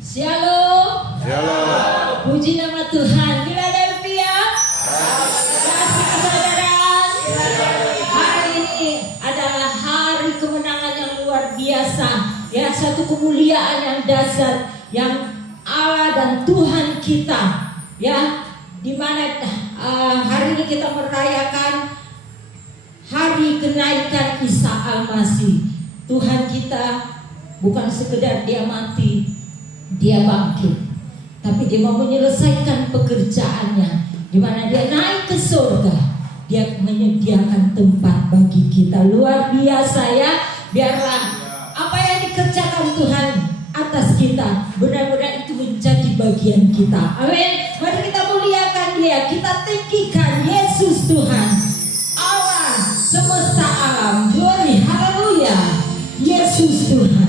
Shalom. Shalom. Puji nama Tuhan. Philadelphia. Kasih kesadaran. Hari ini adalah hari kemenangan yang luar biasa. Ya, satu kemuliaan yang dasar yang Allah dan Tuhan kita. Ya, di mana hari ini kita merayakan hari kenaikan Isa Al-Masih. Tuhan kita bukan sekedar dia mati, dia bangkit, tapi dia mau menyelesaikan pekerjaannya, di mana dia naik ke surga. Dia menyediakan tempat bagi kita. Luar biasa ya. Biarlah apa yang dikerjakan Tuhan atas kita benar-benar itu menjadi bagian kita. Amin. Mari kita muliakan dia, kita tinggikan Yesus Tuhan, Allah semesta alam. Glory, haleluya. Yesus Tuhan.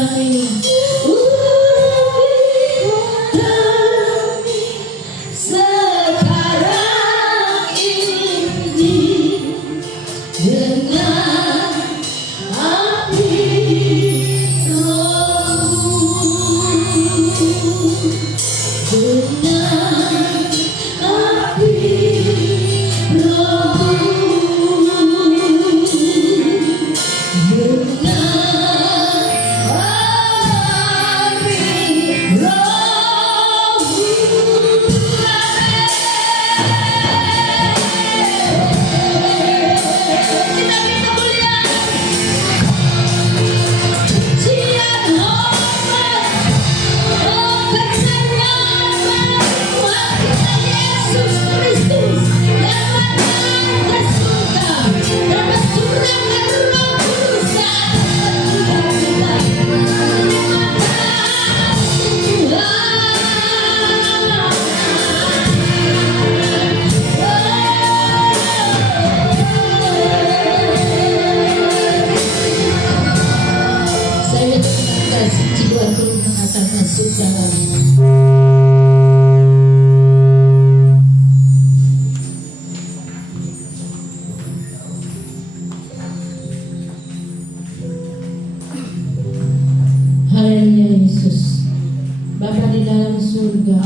kami. Sekarang ini dengan api rohmu, dengan api rohmu, Haleluya Yesus. Bapa di dalam surga,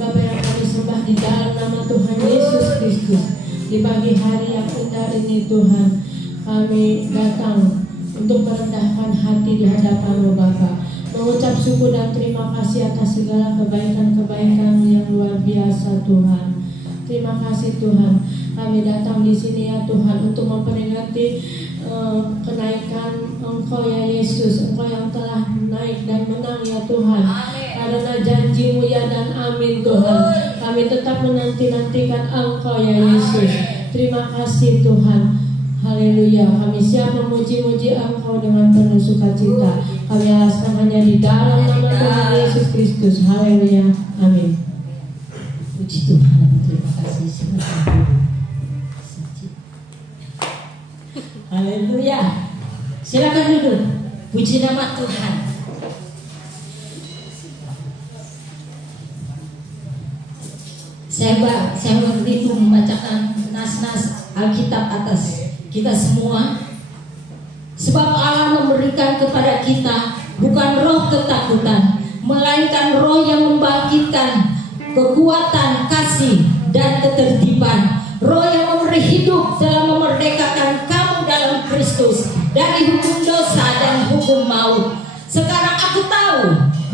Bapa yang kami sembah di dalam nama Tuhan Yesus Kristus. Di pagi hari yang indah ini Tuhan, kami datang untuk merendahkan hati di hadapan-Mu Bapa, mengucap syukur dan terima kasih atas segala kebaikan-kebaikan yang luar biasa Tuhan. Terima kasih Tuhan, kami datang di sini ya Tuhan untuk memperingati kenaikan Engkau ya Yesus, Engkau yang telah naik dan menang ya Tuhan. Amin. Karena janji-Mu ya dan amin Tuhan, kami tetap menanti-nantikan Engkau ya Yesus. Terima kasih Tuhan. Haleluya, kami siap memuji-muji Engkau dengan penuh sukacita. Kami alaskan hanya di dalam nama Tuhan Yesus Kristus. Haleluya, amin. Puji Tuhan, terima kasih. Haleluya. Silakan duduk. Puji nama Tuhan. Saya waktu itu membacakan nas-nas Alkitab atas kita semua. Sebab Allah memberikan kepada kita bukan roh ketakutan, melainkan roh yang membangkitkan kekuatan, kasih, dan ketertiban. Roh yang memberi hidup dalam memerdekakan kamu dalam Kristus dari hukum dosa dan hukum maut. Sekarang aku tahu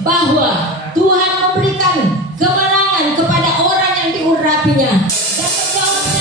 bahwa Tuhan memberikan kemenangan kepada orang yang diurapinya dan membawakan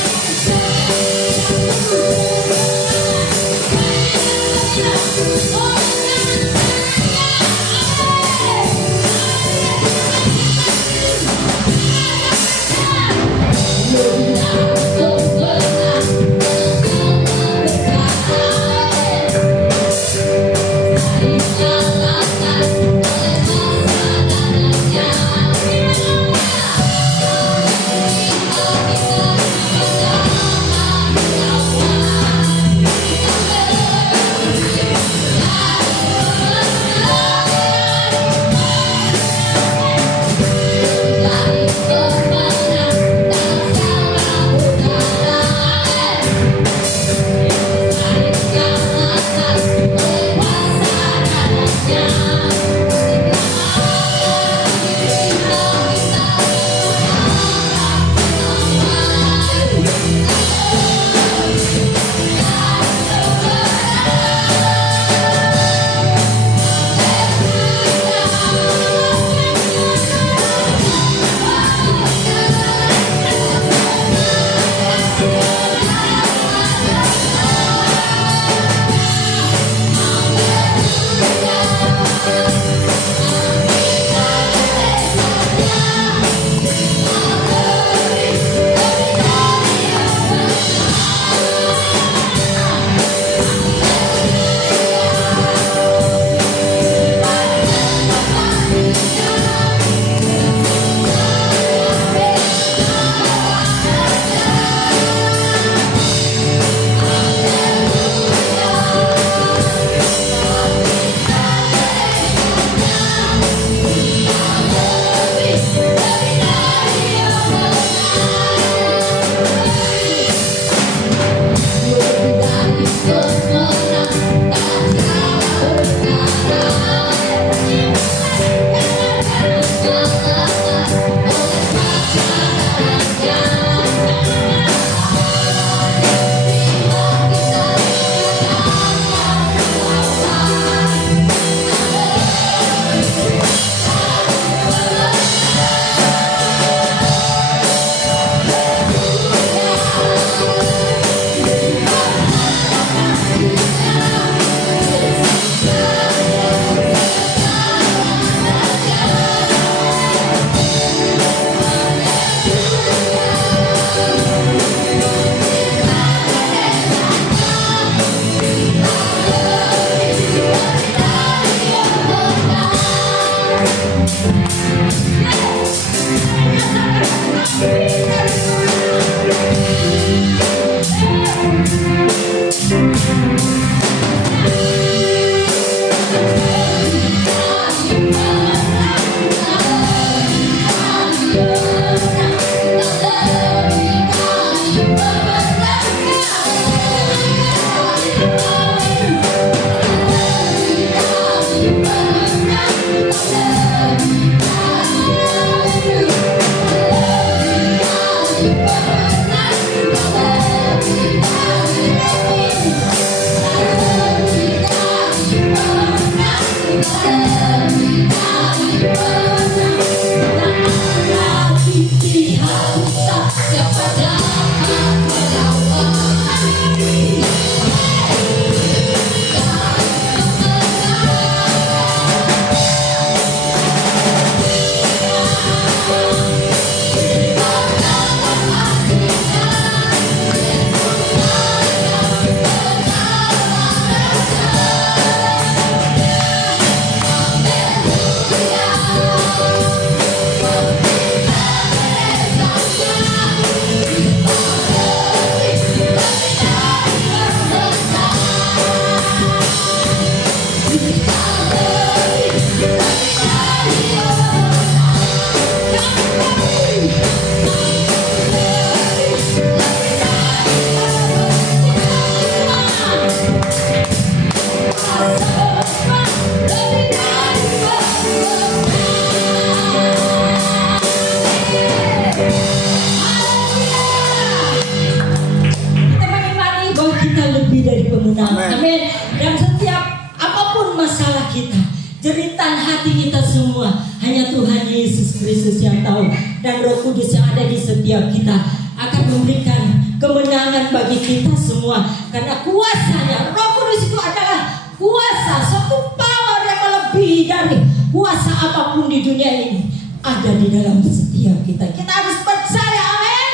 jeritan hati kita semua hanya Tuhan Yesus Kristus yang tahu, dan Roh Kudus yang ada di setiap kita akan memberikan kemenangan bagi kita semua, karena kuasanya Roh Kudus itu adalah kuasa, suatu power yang melebihi dari kuasa apapun di dunia ini, ada di dalam setiap kita. Kita harus percaya, amin.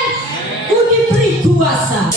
Ku diberi kuasa.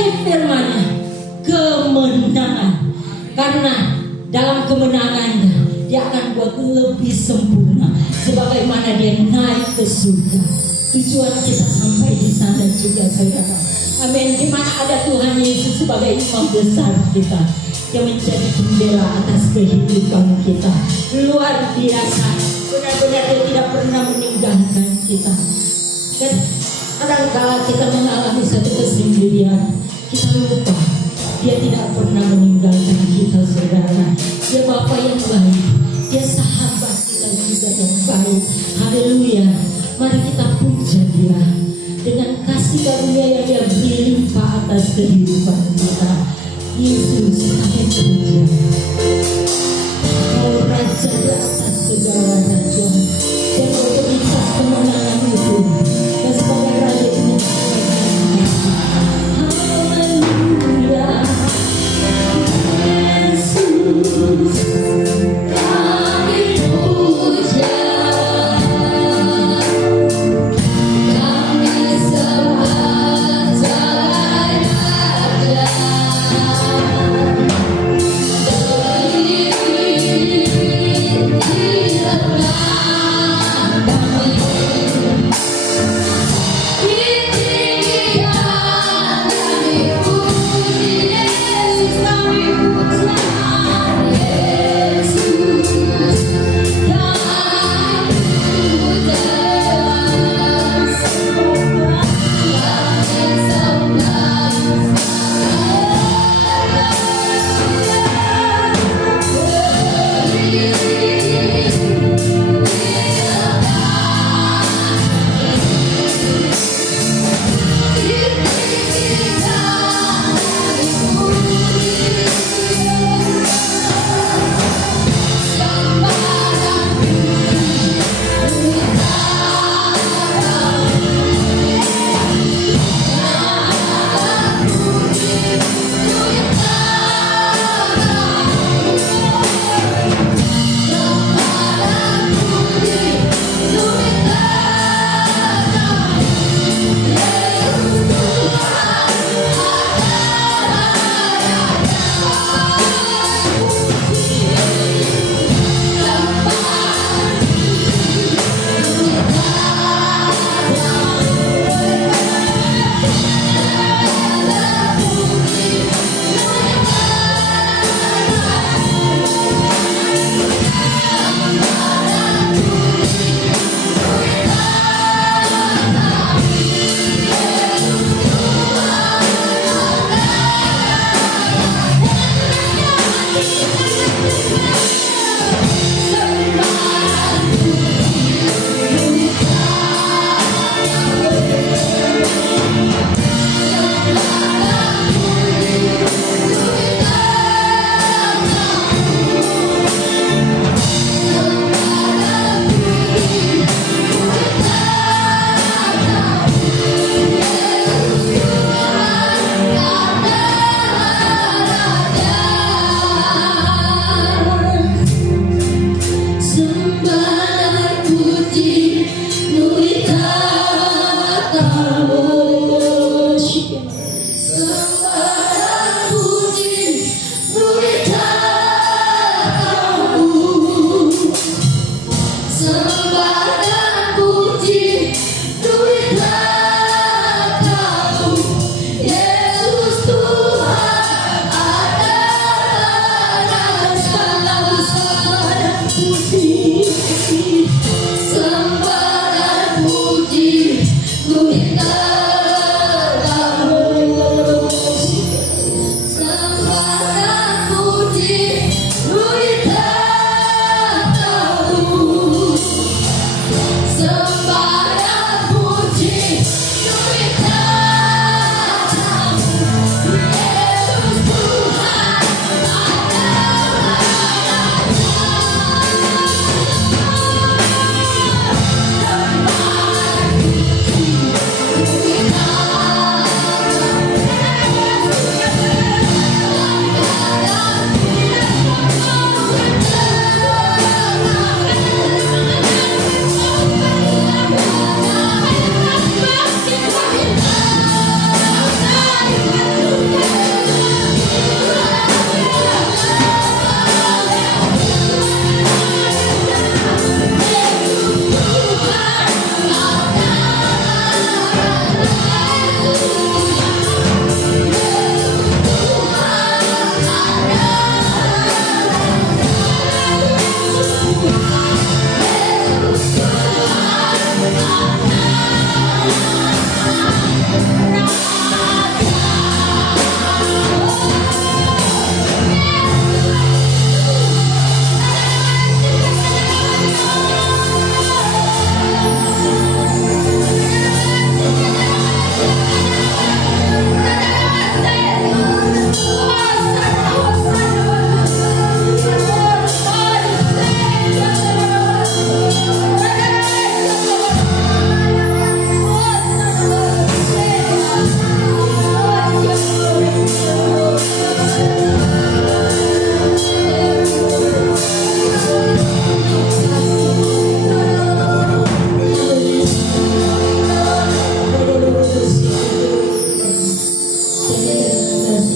Sebagai firman-Nya, kemenangan. Karena dalam kemenangannya dia akan buat lebih sempurna, sebagaimana dia naik ke surga. Tujuan kita sampai di sana juga, saudara. Amin. Di mana ada Tuhan Yesus sebagai imam besar kita, yang menjadi pembela atas kehidupan kita. Luar biasa. Benar-benar dia tidak pernah meninggalkan kita. Dan kadang-kala kita mengalami satu kesendirian, kita lupa dia tidak pernah meninggalkan kita, saudara. Dia Bapa yang baik, dia sahabat kita juga yang baik. Haleluya. Mari kita puja dia dengan kasih karunia yang dia beri limpah atas kehidupan kita. Yesus, kami puja. Kau raja di atas segala raja, dan otoritas kemenangan itu, dan sebagai raja ini. Haleluya. Yesus, kami puja. Kami sembah sebagai raja. Berdiri di dalam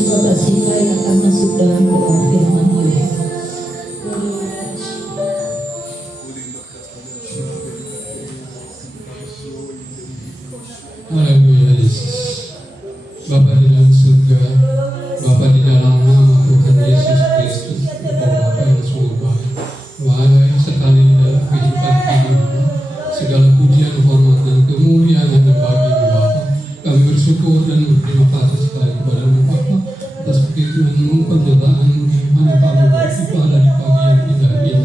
Bapak Singai akan masuk dalam doa firman Tuhan. Haleluya Yesus. Bapa di dalam surga, Bapa di dalam nama Tuhan Yesus Kristus, Bapa yang sungguh baik, baik sekali di dalam kehidupan kami. Segala pujian, hormat dan kemuliaan hanya bagi-Mu Bapa. Kami bersyukur dan berterima kasih sekali kepada-Mu Bapa atas firman-Mu, pernyataan-Mu yang mana kami beribadah di pagi yang indah ini.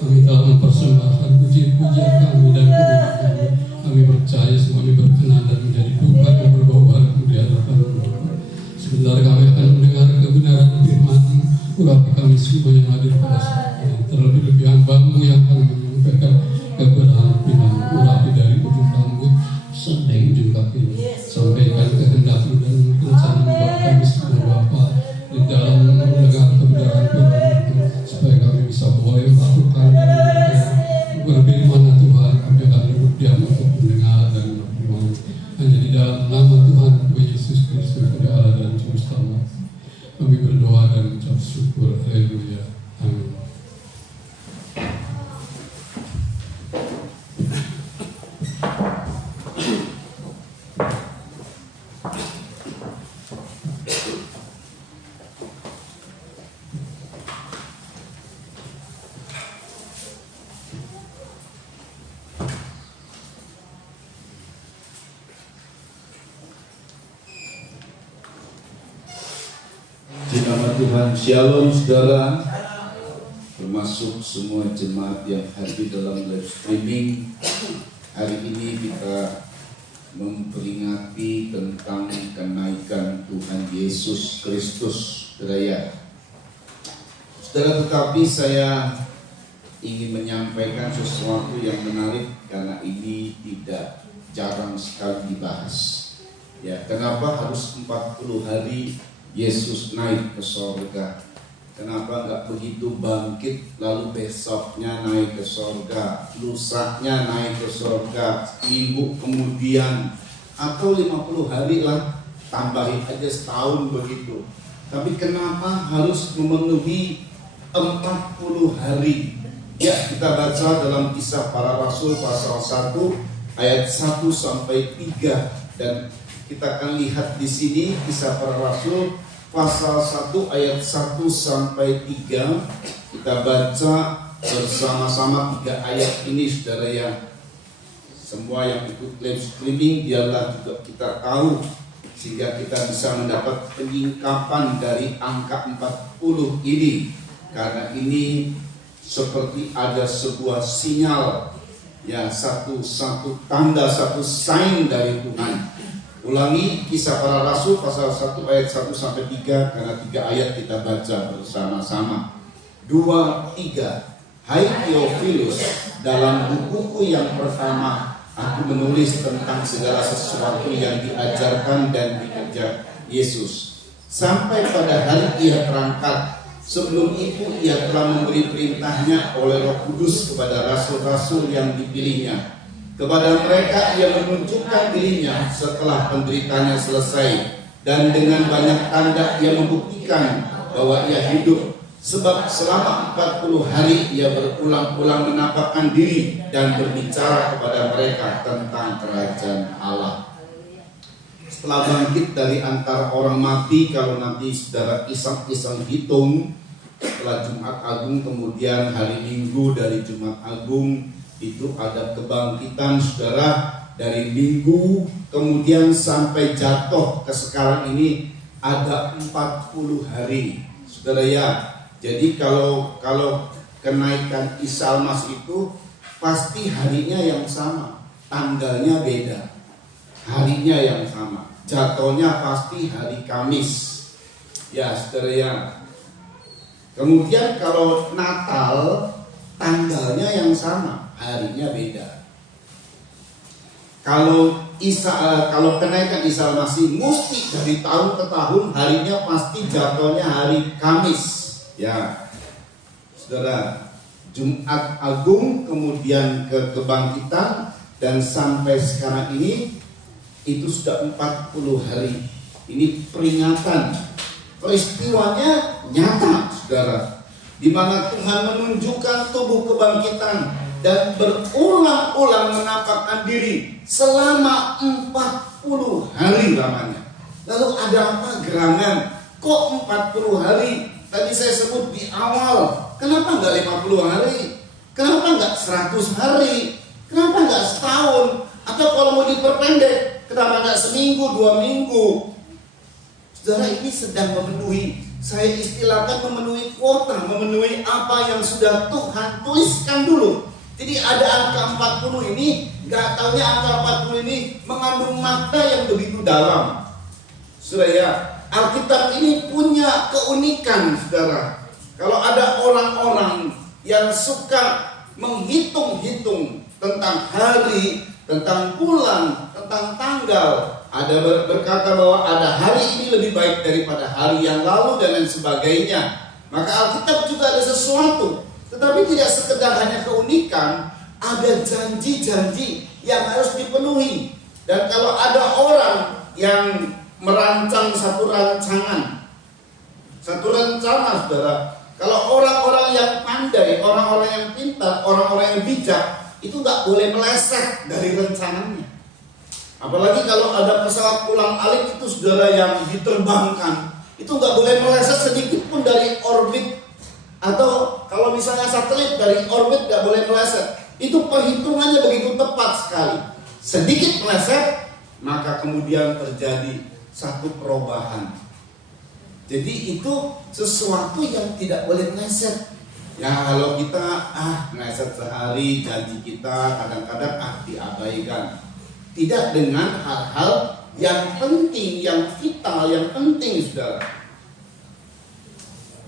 Kami telah mempersembahkan puji-pujian kami dan kemuliaan kami. Kami percaya semuanya berkenan dan menjadi tuhan yang berbau barang di hadapan-Mu. Sebentar kami akan mendengar kebenaran firman-Mu. Urapi kami semua yang hadir pada saat ini. Terlebih-lebih hamba-Mu yang akan menyampaikan kebenaran firman-Mu. Urapi dari ujung rambut sampai ujung kaki. Sampaikan kehendak-Mu dan rencana-Mu bagi kami semua Bapa di dalam mendengar kebenaran firman-Mu, supaya kami bisa boleh melakukan dan berfirman Tuhan. Kami akan duduk diam untuk mendengar dan berfirman. Hanya di dalam nama Tuhan Yesus Kristus, Dia Allah dan Juru Selamat, kami berdoa dan mengucap syukur. Haleluya. Amin. Di nama Tuhan, Shalom saudara, termasuk semua jemaat yang hadir dalam live streaming. Hari ini kita memperingati tentang kenaikan Tuhan Yesus Kristus, saudara. Saudara, tetapi saya ingin menyampaikan sesuatu yang menarik karena ini tidak jarang sekali dibahas. Ya, kenapa harus 40 hari Yesus naik ke sorga? Kenapa nggak begitu bangkit lalu besoknya naik ke sorga, lusanya naik ke sorga, minggu kemudian, atau 50 hari lah, tambahin aja setahun begitu. Tapi kenapa harus memenuhi 40 hari? Ya, kita baca dalam Kisah Para Rasul pasal 1 ayat 1 sampai 3, dan kita akan lihat di sini Kisah Para Rasul pasal 1 ayat 1 sampai 3. Kita baca bersama-sama 3 ayat ini, saudara ya. Semua yang ikut live streaming biarlah juga kita tahu, sehingga kita bisa mendapat penyingkapan dari angka 40 ini. Karena ini seperti ada sebuah sinyal, ya, satu tanda, satu sign dari Tuhan. Ulangi Kisah Para Rasul pasal 1 ayat 1 sampai 3, karena 3 ayat kita baca bersama-sama. 2, 3. Hai Theophilus, dalam bukuku yang pertama aku menulis tentang segala sesuatu yang diajarkan dan dikerja Yesus sampai pada hari Ia berangkat. Sebelum itu Ia telah memberi perintahnya oleh Roh Kudus kepada rasul-rasul yang dipilihnya. Kepada mereka Ia menunjukkan dirinya setelah penderitaannya selesai, dan dengan banyak tanda Ia membuktikan bahwa Ia hidup. Sebab selama 40 hari Ia berulang-ulang menampakkan diri dan berbicara kepada mereka tentang kerajaan Allah. Setelah bangkit dari antara orang mati, kalau nanti saudara iseng-iseng hitung, setelah Jumat Agung kemudian hari Minggu dari Jumat Agung, itu ada kebangkitan, saudara. Dari Minggu kemudian sampai jatuh ke sekarang ini ada 40 hari, saudara ya. Jadi kalau kenaikan Isa Al-Masih itu pasti harinya yang sama, tanggalnya beda, harinya yang sama, jatuhnya pasti hari Kamis, ya saudara ya. Kemudian kalau Natal tanggalnya yang sama, harinya beda. Kalau kenaikan Isa Al-Masih mesti dari tahun ke tahun harinya pasti jatuhnya hari Kamis. Ya, saudara, Jumat Agung kemudian ke kebangkitan dan sampai sekarang ini itu sudah 40 hari. Ini peringatan peristiwanya nyata, saudara, di mana Tuhan menunjukkan tubuh kebangkitan dan berulang-ulang menampakkan diri selama 40 hari lamanya. Lalu ada apa gerangan? Kok 40 hari? Tadi saya sebut di awal. Kenapa enggak 50 hari? Kenapa enggak 100 hari? Kenapa enggak setahun? Atau kalau mau diperpendek, kenapa enggak seminggu, 2 minggu? Saudara, ini sedang memenuhi, saya istilahkan memenuhi kuota, memenuhi apa yang sudah Tuhan tuliskan dulu. Jadi ada angka 40 ini, gak taunya angka 40 ini mengandung makna yang begitu dalam. Saudara ya, Alkitab ini punya keunikan, saudara. Kalau ada orang-orang yang suka menghitung-hitung tentang hari, tentang bulan, tentang tanggal, ada berkata bahwa ada hari ini lebih baik daripada hari yang lalu dan lain sebagainya. Maka Alkitab juga ada sesuatu, tetapi tidak sekedar hanya keunikan, ada janji-janji yang harus dipenuhi. Dan kalau ada orang yang merancang satu rencana, saudara, kalau orang-orang yang pandai, orang-orang yang pintar, orang-orang yang bijak, itu nggak boleh meleset dari rencananya. Apalagi kalau ada pesawat ulang-alik itu, saudara, yang diterbangkan, itu nggak boleh meleset sedikit pun dari orbit. Atau kalau misalnya satelit dari orbit nggak boleh meleset. Itu perhitungannya begitu tepat sekali. Sedikit meleset, maka kemudian terjadi satu perubahan. Jadi itu sesuatu yang tidak boleh meleset. Ya kalau kita meleset sehari janji kita, kadang-kadang diabaikan. Tidak dengan hal-hal yang penting, yang vital, yang penting, saudara.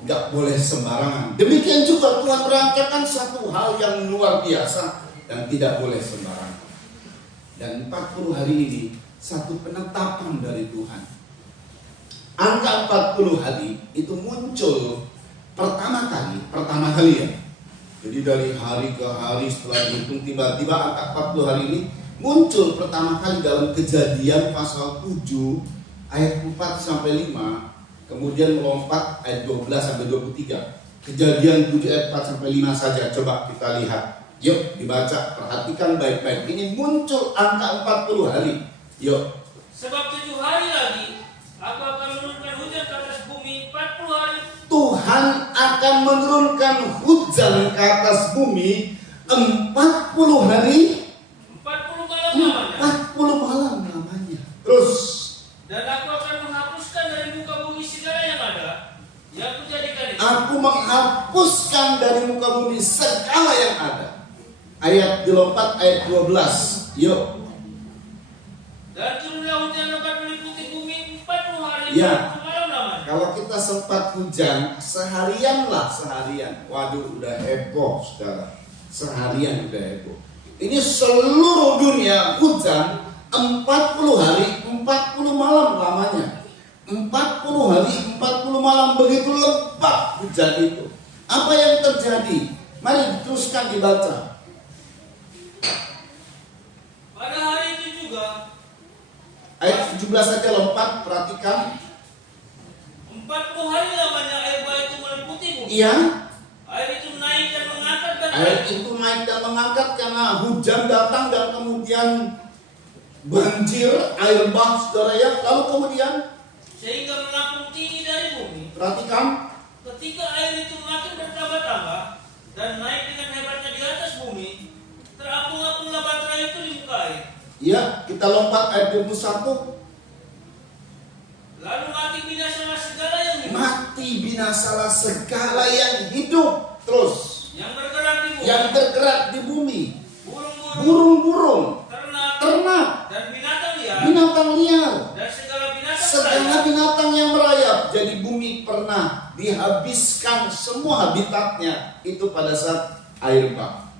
Gak boleh sembarangan. Demikian juga Tuhan merancangkan satu hal yang luar biasa dan tidak boleh sembarangan. Dan 40 hari ini satu penetapan dari Tuhan. Angka 40 hari itu muncul pertama kali ya. Jadi dari hari ke hari setelah dihitung, tiba-tiba angka 40 hari ini muncul pertama kali dalam Kejadian pasal 7 ayat 4 sampai 5. Kemudian melompat ayat 12 sampai 23. Kejadian 7 ayat 4 sampai 5 saja. Coba kita lihat. Yuk dibaca, perhatikan baik-baik. Ini muncul angka 40 hari. Yuk. Sebab 7 hari lagi Aku akan menurunkan hujan ke atas bumi 40 hari. Tuhan akan menurunkan hujan ke atas bumi 40 hari. 40 malam lamanya. 40 malam lamanya. Terus. Dan aku akan menghapuskan dari muka bumi segala yang ada yang kujadikan itu. Aku menghapuskan dari muka bumi segala yang ada. Ayat dilompat ayat 12. Yuk. Dan turunlah hujan lebat meliputi bumi 40 hari Ya. 40 malam lamanya. Kalau kita sempat hujan seharian. Waduh, udah heboh, saudara. Seharian udah heboh. Ini seluruh dunia hujan 40 hari 40 malam lamanya. 40 hari 40 malam, begitu lebat hujan itu. Apa yang terjadi? Mari teruskan dibaca. Pada hari itu juga Ayat 17 saja lompat, perhatikan. 40 hari lamanya air bah itu meliputi bumi. Iya. Air itu naik dan mengangkat Air itu naik dan mengangkat karena hujan datang dan kemudian banjir air bah, saudara ya. Lalu kemudian sehingga menampung tinggi dari bumi. perhatikan. Ketika air itu makin bertambah-tambah dan naik dengan hebatnya di atas bumi, terapung-apunglah batra itu di muka air. Ya, kita lompat ayat 21. Lalu mati binasalah segala yang hidup. Mati binasalah segala yang hidup. Terus Yang bergerak di bumi. yang bergerak di bumi. Burung-burung, Burung-burung, ternak, ternak, dan binatang liar. binatang liar, Dan segala binatang segala merayap. binatang yang merayap. Jadi bumi pernah dihabiskan semua habitatnya itu pada saat air bah.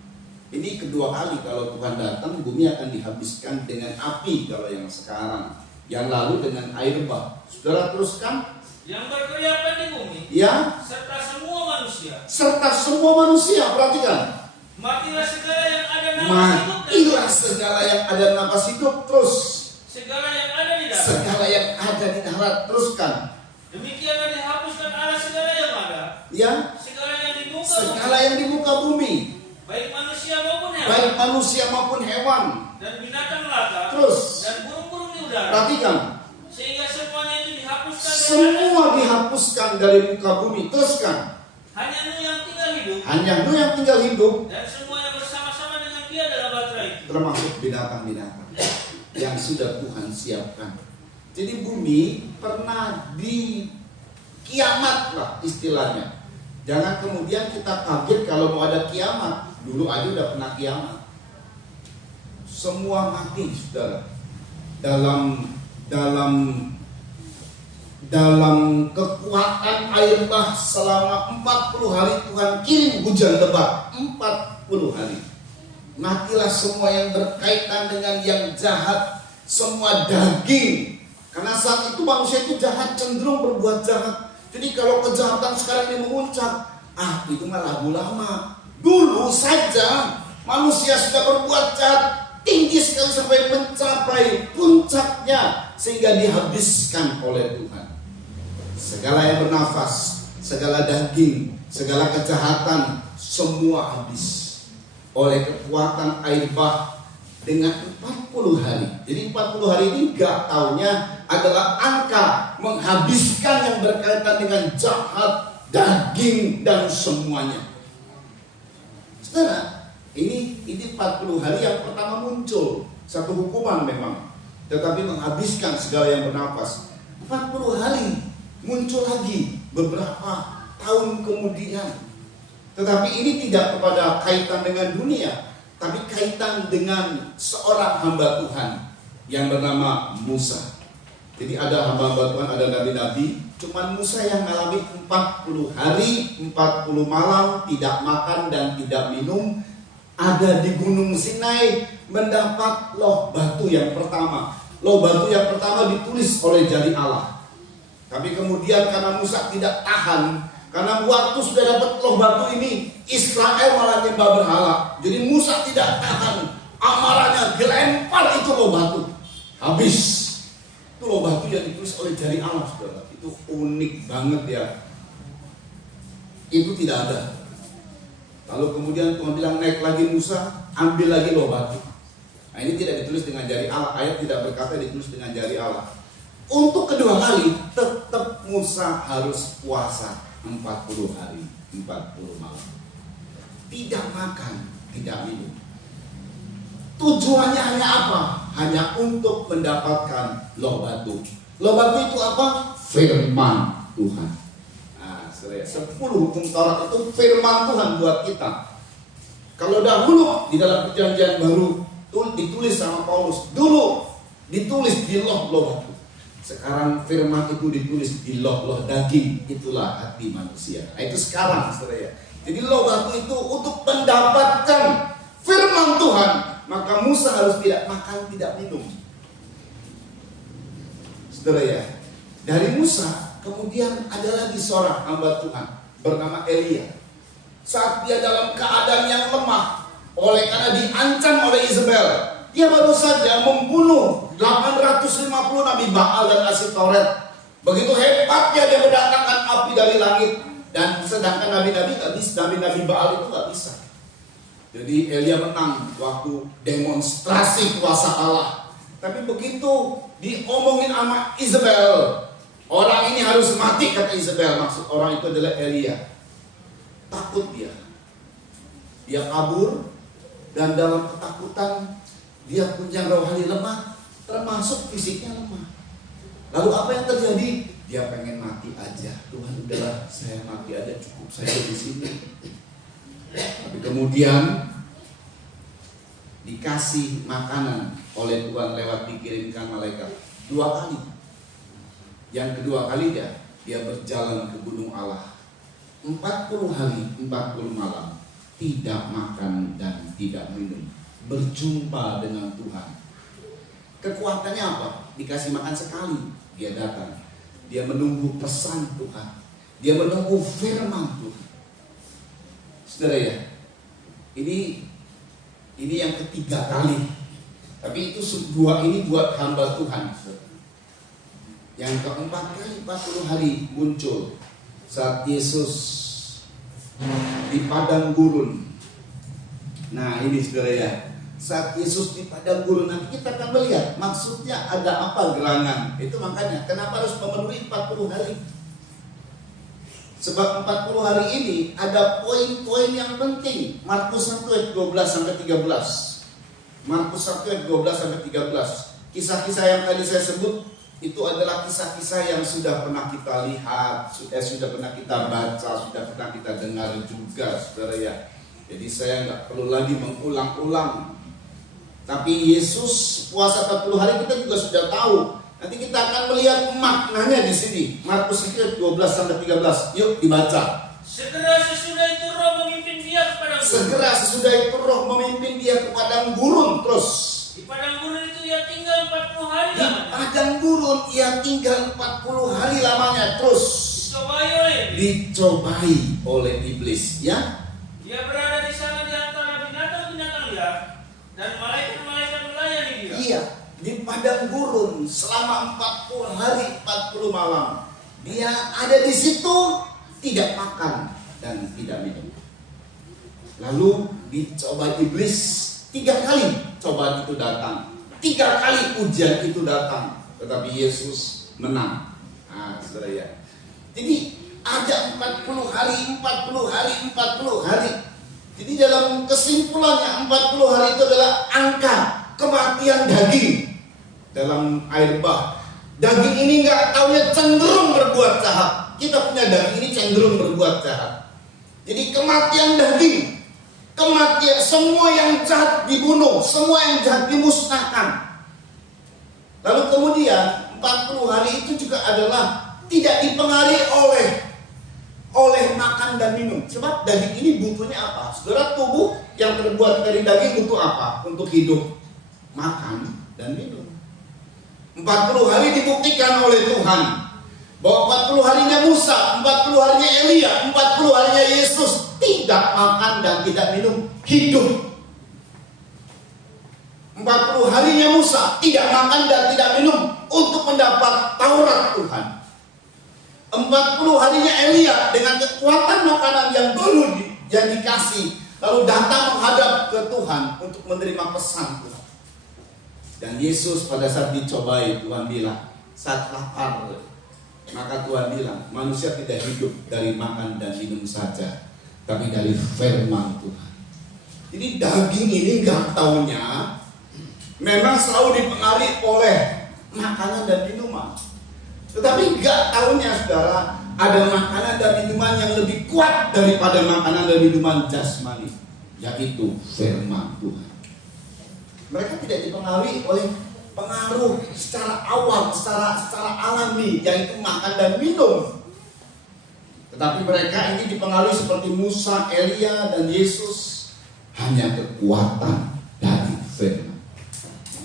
Ini kedua kali kalau Tuhan datang, bumi akan dihabiskan dengan api kalau yang sekarang. Yang lalu dengan air bah. Saudara teruskan. Yang berkeriapan di bumi. Ya, Serta semua manusia. serta semua manusia, perhatikan. Matilah segala yang ada nafas hidup. Matilah segala yang ada napas hidup. Terus Segala yang ada di darat. segala yang ada di darat. Teruskan. Demikianlah di Ya, segala yang di muka bumi, segala yang di muka bumi, baik manusia maupun hewan, baik manusia maupun hewan. dan binatang melata, Terus, dan burung-burung di udara, perhatikan, sehingga semuanya itu dihapuskan dari semua dihapuskan dari muka bumi. Teruskan, hanya Nuh yang tinggal hidup, hanya Nuh yang tinggal hidup, dan semua yang bersama-sama dengan dia dalam batra itu. termasuk binatang-binatang yang sudah Tuhan siapkan. Jadi bumi pernah di kiamat lah istilahnya. Jangan kemudian kita kaget kalau mau ada kiamat. Dulu aja udah pernah kiamat. Semua mati, saudara. Dalam kekuatan air bah selama 40 hari Tuhan kirim hujan lebat 40 hari. Matilah semua yang berkaitan dengan yang jahat, semua daging. Karena saat itu manusia itu jahat, cenderung berbuat jahat. Jadi kalau kejahatan sekarang ini memuncak, itu mah lagu lama. Dulu saja manusia sudah berbuat jahat tinggi sekali sampai mencapai puncaknya sehingga dihabiskan oleh Tuhan. Segala yang bernafas, segala daging, segala kejahatan, semua habis oleh kekuatan air bah dengan 40 hari. Jadi 40 hari ini gak taunya adalah angka menghabiskan yang berkaitan dengan jahat, daging, dan semuanya. Saudara, ini 40 hari yang pertama muncul. Satu hukuman memang, tetapi menghabiskan segala yang bernafas. 40 hari muncul lagi beberapa tahun kemudian. Tetapi ini tidak kepada kaitan dengan dunia, tapi kaitan dengan seorang hamba Tuhan yang bernama Musa. Jadi ada hamba-hamba Tuhan, ada nabi-nabi. Cuman Musa yang mengalami 40 hari, 40 malam tidak makan dan tidak minum. Ada di Gunung Sinai mendapat loh batu yang pertama. Loh batu yang pertama ditulis oleh jari Allah. Tapi kemudian karena Musa tidak tahan, karena waktu sudah dapat loh batu ini, Israel malah nyembah berhala. Jadi Musa tidak tahan, amarahnya dilempar itu loh batu. Habis. Itu loh batu yang ditulis oleh jari Allah, saudara. Itu unik banget ya. Itu tidak ada. Lalu kemudian Tuhan bilang naik lagi Musa, ambil lagi loh batu. Nah ini tidak ditulis dengan jari Allah. Ayat tidak berkata ditulis dengan jari Allah. Untuk kedua kali tetap Musa harus puasa 40 hari, 40 malam. Tidak makan, tidak minum. Tujuannya hanya apa? Hanya untuk mendapatkan loh batu. Loh batu itu apa? Firman Tuhan. Nah, 10 hukum Taurat itu firman Tuhan buat kita. Kalau dahulu di dalam perjanjian baru ditulis sama Paulus, dulu ditulis di loh batu. Sekarang firman itu ditulis di loh daging. Itulah hati manusia. Nah, itu sekarang, saudara ya. Jadi loh batu itu untuk mendapatkan firman Tuhan, maka Musa harus tidak makan, tidak minum. Saudara ya, dari Musa kemudian ada lagi seorang hamba Tuhan bernama Elia. Saat dia dalam keadaan yang lemah, oleh karena diancam oleh Isabel, dia baru saja membunuh 850 Nabi Baal dan Asitoret. Begitu hebatnya dia mendatangkan api dari langit, dan sedangkan nabi-nabi nggak bisa, nabi-nabi Baal itu nggak bisa. Jadi Elia menang waktu demonstrasi kuasa Allah. Tapi begitu diomongin sama Isabel, orang ini harus mati, kata Isabel. Maksud orang itu adalah Elia. Takut dia. Dia kabur, dan dalam ketakutan dia punya rohani lemah, termasuk fisiknya lemah. Lalu apa yang terjadi? Dia pengen mati aja. Tuhan udahlah, saya mati aja, cukup saya di sini. Tapi kemudian dikasih makanan oleh Tuhan lewat dikirimkan malaikat 2 kali. Yang kedua kali dia berjalan ke gunung Allah 40 hari 40 malam, tidak makan dan tidak minum, berjumpa dengan Tuhan. Kekuatannya apa? Dikasih makan sekali, dia datang, dia menunggu pesan Tuhan, dia menunggu firman Tuhan. Saudara ya, ini yang ketiga kali. Tapi itu ini buat hamba Tuhan. Yang keempat kali 40 hari muncul saat Yesus di padang gurun. Nah ini saudara ya, saat Yesus di padang gurun, nanti kita akan melihat maksudnya ada apa gerangan. Itu makanya kenapa harus memenuhi 40 hari. Sebab 40 hari ini ada poin-poin yang penting. Markus 1 ayat 12 sampai 13. Markus 1 ayat 12 sampai 13. Kisah-kisah yang tadi saya sebut itu adalah kisah-kisah yang sudah pernah kita lihat, sudah pernah kita baca, sudah pernah kita dengar juga, saudara ya. Jadi saya nggak perlu lagi mengulang-ulang. Tapi Yesus puasa 40 hari kita juga sudah tahu. Nanti kita akan melihat maknanya di sini. Markus 12 sampai 13. Yuk dibaca. Segera sesudah itu Roh memimpin dia ke padang gurun. Segera sesudah itu Roh memimpin dia ke padang gurun. Terus Di padang gurun itu ia tinggal 40 hari di lamanya. padang gurun ia tinggal 40 hari lamanya. Terus dicobai oleh iblis, ya. Dia berada di sana di antara binatang-binatang liar dan malaikat-malaikat melayani dia. Iya, di padang gurun selama 40 hari 40 malam. Dia ada di situ, tidak makan dan tidak minum. Lalu dicoba iblis 3 kali cobaan itu datang. 3 kali ujian itu datang. Tetapi Yesus menang. Nah, saudara ya. Jadi ada 40 hari, 40 hari, 40 hari. Jadi dalam kesimpulannya 40 hari itu adalah angka kematian daging dalam air bah. Daging ini nggak taunya cenderung berbuat jahat. Kita punya daging ini cenderung berbuat jahat. Jadi kematian daging, kematian, semua yang jahat dibunuh, semua yang jahat dimusnahkan. Lalu kemudian 40 hari itu juga adalah tidak dipengaruhi oleh makan dan minum. Sebab daging ini butuhnya apa? Saudara, tubuh yang terbuat dari daging butuh apa untuk hidup? Makan dan minum. 40 hari dibuktikan oleh Tuhan bahwa 40 harinya Musa, 40 harinya Elia, 40 harinya Yesus tidak makan dan tidak minum, hidup. 40 harinya Musa tidak makan dan tidak minum untuk mendapat Taurat Tuhan. 40 harinya Elia dengan kekuatan makanan yang baru yang dikasih, lalu datang menghadap ke Tuhan untuk menerima pesan Tuhan. Dan Yesus pada saat dicobai, Tuhan bilang, saat lapar, maka Tuhan bilang, manusia tidak hidup dari makan dan minum saja, tapi dari firman Tuhan. Jadi daging ini gak taunya memang selalu dipengaruhi oleh makanan dan minuman. Tetapi gak taunya saudara, ada makanan dan minuman yang lebih kuat daripada makanan dan minuman jasmani, yaitu firman Tuhan. Mereka tidak dipengaruhi oleh pengaruh secara awam, secara alami, yaitu makan dan minum. Tetapi mereka ini dipengaruhi seperti Musa, Elia, dan Yesus, hanya kekuatan dari firman.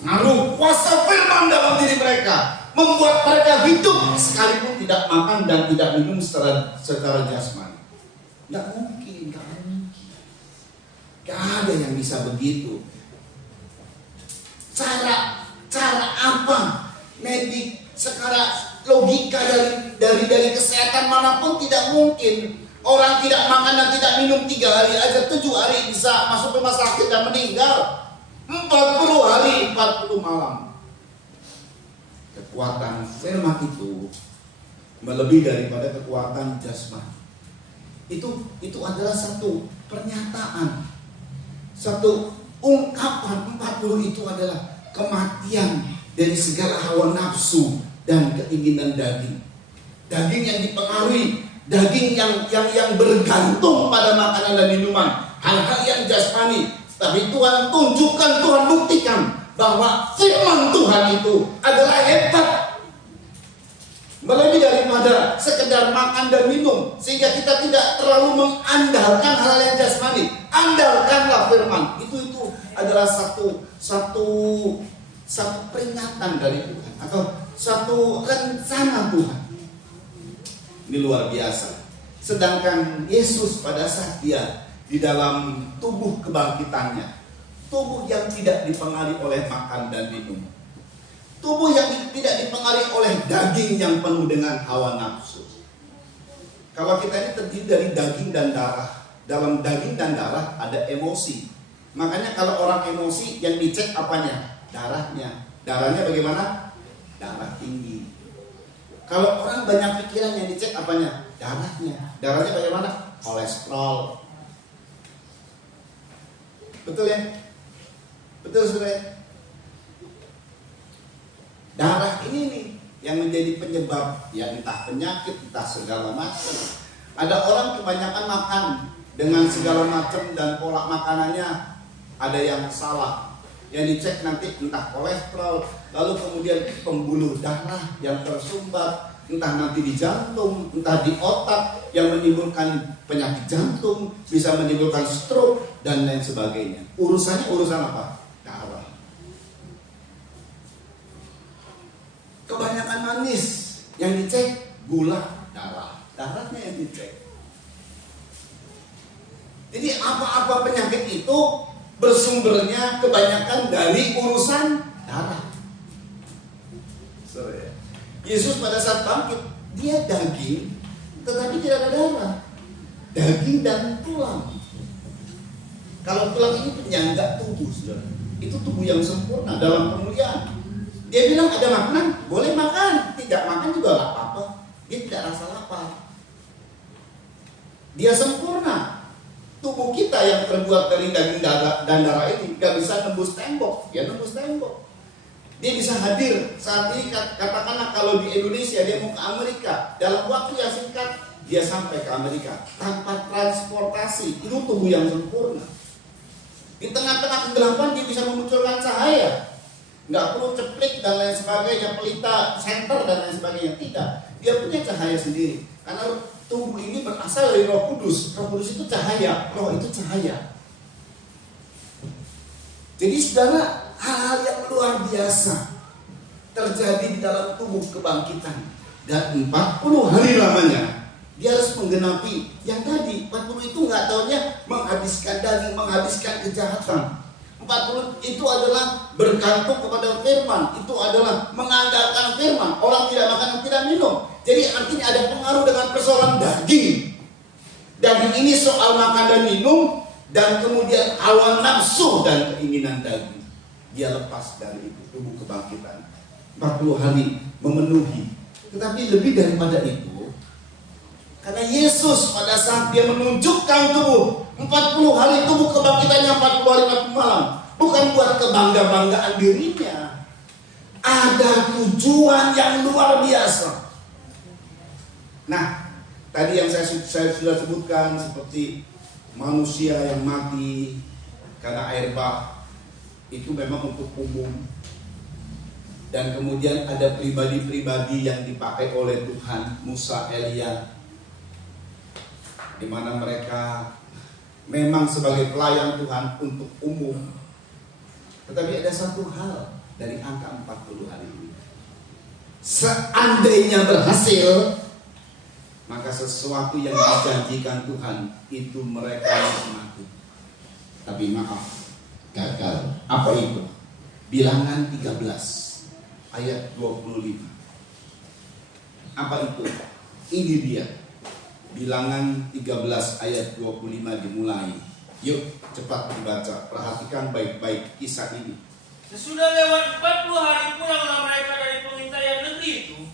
Pengaruh kuasa firman dalam diri mereka membuat mereka hidup sekalipun tidak makan dan tidak minum secara jasmani. Gak mungkin. Gak ada yang bisa begitu. Cara apa medik secara logika dari kesehatan manapun tidak mungkin orang tidak makan dan tidak minum 3 hari aja 7 hari bisa masuk rumah sakit dan meninggal. 40 hari 40 malam. Kekuatan firman itu melebihi daripada kekuatan jasmani. Itu adalah satu pernyataan, satu ungkapan. 40 itu adalah kematian dari segala hawa nafsu dan keinginan daging. Daging yang dipengaruhi, daging yang bergantung pada makanan dan minuman, hal-hal yang jasmani. Tapi Tuhan tunjukkan, Tuhan buktikan bahwa firman Tuhan itu adalah hebat, melebihi daripada sekedar makan dan minum, sehingga kita tidak terlalu mengandalkan hal yang jasmani. Andalkanlah firman. Itu adalah satu peringatan dari Tuhan atau satu rencana Tuhan. Ini luar biasa. Sedangkan Yesus pada saat dia di dalam tubuh kebangkitannya, tubuh yang tidak dipengaruhi oleh makan dan minum, tubuh yang tidak dipengaruhi oleh daging yang penuh dengan hawa nafsu. Kalau kita ini terdiri dari daging dan darah, dalam daging dan darah ada emosi. Makanya kalau orang emosi yang dicek apanya? Darahnya. Darahnya bagaimana? Darah tinggi. Kalau orang banyak pikiran yang dicek apanya? Darahnya. Darahnya bagaimana? Kolesterol. Betul ya? Betul saudara? Darah ini nih yang menjadi penyebab, ya entah penyakit, entah segala macam. Ada orang kebanyakan makan dengan segala macam dan pola makanannya ada yang salah. Yang dicek nanti entah kolesterol, lalu kemudian pembuluh darah yang tersumbat, entah nanti di jantung, entah di otak yang menimbulkan penyakit jantung, bisa menimbulkan stroke dan lain sebagainya. Urusannya urusan apa? Darah. Kebanyakan manis yang dicek gula darah, darahnya yang dicek. Jadi apa-apa penyakit itu bersumbernya kebanyakan dari urusan darah. Sorry. Yesus pada saat bangkit, dia daging, tetapi tidak ada darah. Daging dan tulang. Kalau tulang ini penyangga tubuh, saudara. Itu tubuh yang sempurna dalam kemuliaan. Dia bilang ada makanan, boleh makan. Tidak makan juga gak apa-apa. Dia tidak rasa lapar. Dia sempurna. Tubuh kita yang terbuat dari daging dan darah ini gak bisa nembus tembok. Dia nembus tembok. Dia bisa hadir saat ini, katakanlah kalau di Indonesia dia mau ke Amerika, dalam waktu yang singkat dia sampai ke Amerika tanpa transportasi. Itu tubuh yang sempurna. Di tengah-tengah kegelapan dia bisa memunculkan cahaya. Nggak perlu ceplik dan lain sebagainya, pelita, senter dan lain sebagainya. Tidak, dia punya cahaya sendiri. Karena tubuh ini berasal dari Roh Kudus. Roh Kudus itu cahaya, Roh itu cahaya. Jadi saudara, hal-hal yang luar biasa terjadi di dalam tubuh kebangkitan. Dan 40 hari lamanya dia harus menggenapi yang tadi. 40 itu nggak taunya menghabiskan daging, menghabiskan kejahatan. 40 itu adalah bergantung kepada firman. Itu adalah mengandalkan firman. Orang tidak makan, tidak minum. Jadi artinya ada pengaruh dengan persoalan daging. Daging ini soal makan dan minum, dan kemudian hawa nafsu dan keinginan daging. Dia lepas dari itu, tubuh kebangkitan. 40 hari memenuhi. Tetapi lebih daripada itu, karena Yesus pada saat dia menunjukkan tubuh 40 hari tubuh kebangkitannya, 40 hari 40 malam, bukan buat kebangga-banggaan dirinya. Ada tujuan yang luar biasa. Nah, tadi yang saya sudah sebutkan seperti manusia yang mati karena air bah, itu memang untuk umum. Dan kemudian ada pribadi-pribadi yang dipakai oleh Tuhan, Musa, Elia, di mana mereka memang sebagai pelayan Tuhan untuk umum. Tetapi ada satu hal dari angka 40 hari ini. Seandainya berhasil, maka sesuatu yang dijanjikan Tuhan itu mereka yang mati. Tapi maaf, gagal. Apa itu? Bilangan 13 ayat 25. Apa itu? Ini dia. Bilangan 13 ayat 25 dimulai. Yuk cepat dibaca. Perhatikan baik-baik kisah ini. Sesudah lewat 40 hari pulanglah mereka dari pengintaian negeri itu.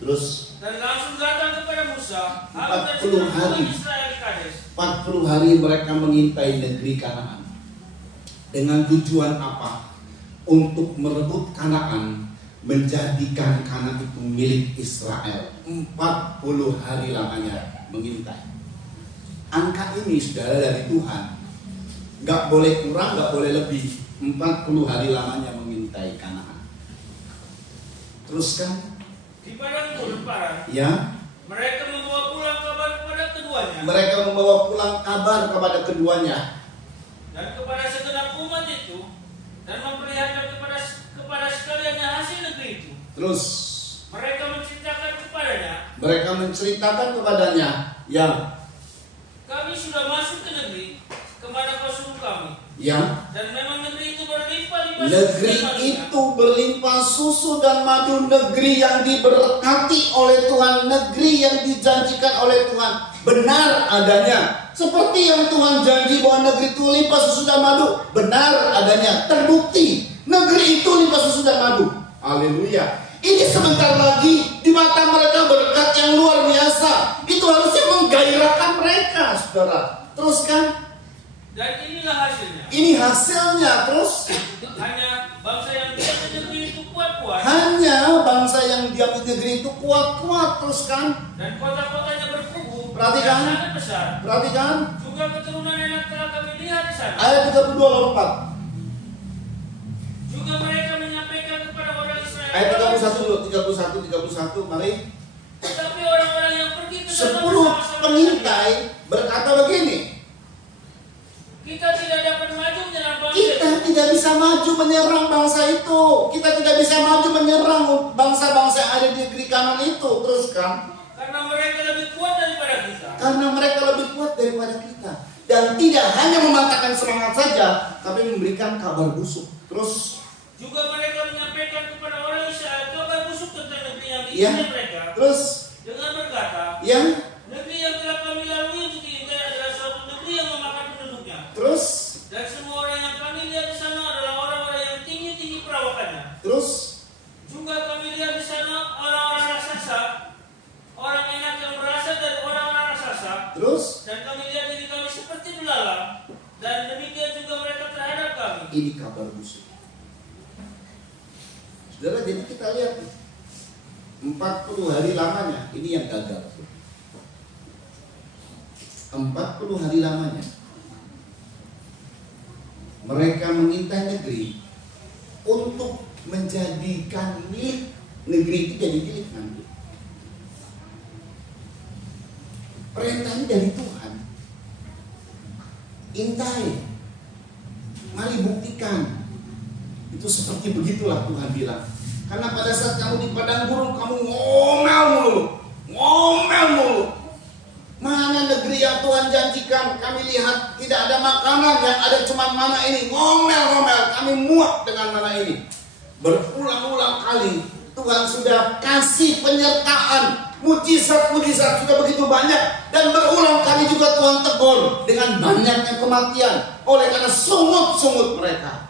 Terus Dan langsung datang kepada Musa, 40 hari. Israel di Kades. 40 hari mereka mengintai negeri Kanaan. Dengan tujuan apa? Untuk merebut Kanaan, menjadikan Kanaan itu milik Israel. 40 hari lamanya mengintai. Angka ini saudara dari Tuhan, gak boleh kurang, gak boleh lebih. 40 hari lamanya mengintai Kanaan. Teruskan. Di padang gurun Paran, Ya, mereka membawa pulang kabar kepada keduanya mereka membawa pulang kabar kepada keduanya dan kepada segenap umat itu, dan memperlihatkan kepada sekaliannya hasil negeri itu. Terus Mereka menceritakan kepadanya, ya, kami sudah masuk ke negeri kemana kau suruh kami, ya, dan memang negeri itu berlimpah-limpah Negeri itu berlimpah susu dan madu, negeri yang diberkati oleh Tuhan, negeri yang dijanjikan oleh Tuhan, benar adanya. Seperti yang Tuhan janji bahwa negeri itu limpah susu dan madu, benar adanya, terbukti. Negeri itu limpah susu dan madu. Haleluya. Ini sebentar lagi di mata mereka berkat yang luar biasa. Itu harusnya menggairahkan mereka, saudara. Terus kan? Dan inilah hasilnya. Ini hasilnya terus. Hanya bangsa yang diam di negeri itu kuat-kuat. Hanya bangsa yang diam di negeri itu kuat-kuat terus kan. Dan kota-kotanya berkubu. Perhatikan. Dan sangat besar. Perhatikan. Juga keturunan Enak telah kami lihat di sana. Ayat 32 lalu 4. Juga mereka menyampaikan kepada orang Israel. Ayat 31 dulu, 31, mari. Tetapi orang-orang yang pergi ke sana 10 bersama-sama pengintai berkata begini. kita tidak dapat maju menyerang bangsa. Kita tidak bisa maju menyerang bangsa itu. Kita tidak bisa maju menyerang bangsa-bangsa yang ada di negeri Kanan itu. Terus kan? Karena mereka lebih kuat daripada kita. Karena mereka lebih kuat daripada kita. Dan tidak hanya mematahkan semangat saja, tapi memberikan kabar busuk. Terus Juga mereka menyampaikan kepada orang Israel kabar busuk tentang negeri yang ya, diintai mereka. terus Dengan berkata, yang negeri yang telah kami lalui untuk diintai adalah suatu negeri yang memakan penduduknya. terus Dan semua orang yang kami lihat di sana adalah orang-orang yang tinggi-tinggi perawakannya. terus Juga kami lihat di sana orang-orang raksasa, orang Enak yang berasal dari orang-orang raksasa. terus Dan kami lihat diri kami seperti belalang. Dan demikian juga mereka terhadap kami. ini kabar busuk. Saudara, jadi kita lihat 40 hari lamanya ini yang gagal. 40 hari lamanya mereka mengintai negeri untuk menjadikan milik negeri itu jadi milik nanti. Perintah ini dari Tuhan. Intai, mari buktikan. Itu seperti begitulah Tuhan bilang. Karena pada saat kamu di padang gurun, kamu ngomel mulu. Mana negeri yang Tuhan janjikan? Kami lihat tidak ada makanan, yang ada cuma mana ini. Ngomel, kami muak dengan mana ini. Berulang-ulang kali Tuhan sudah kasih penyertaan, mujizat sudah begitu banyak, dan berulang kali juga Tuhan tegur dengan banyaknya kematian oleh karena sungut-sungut mereka.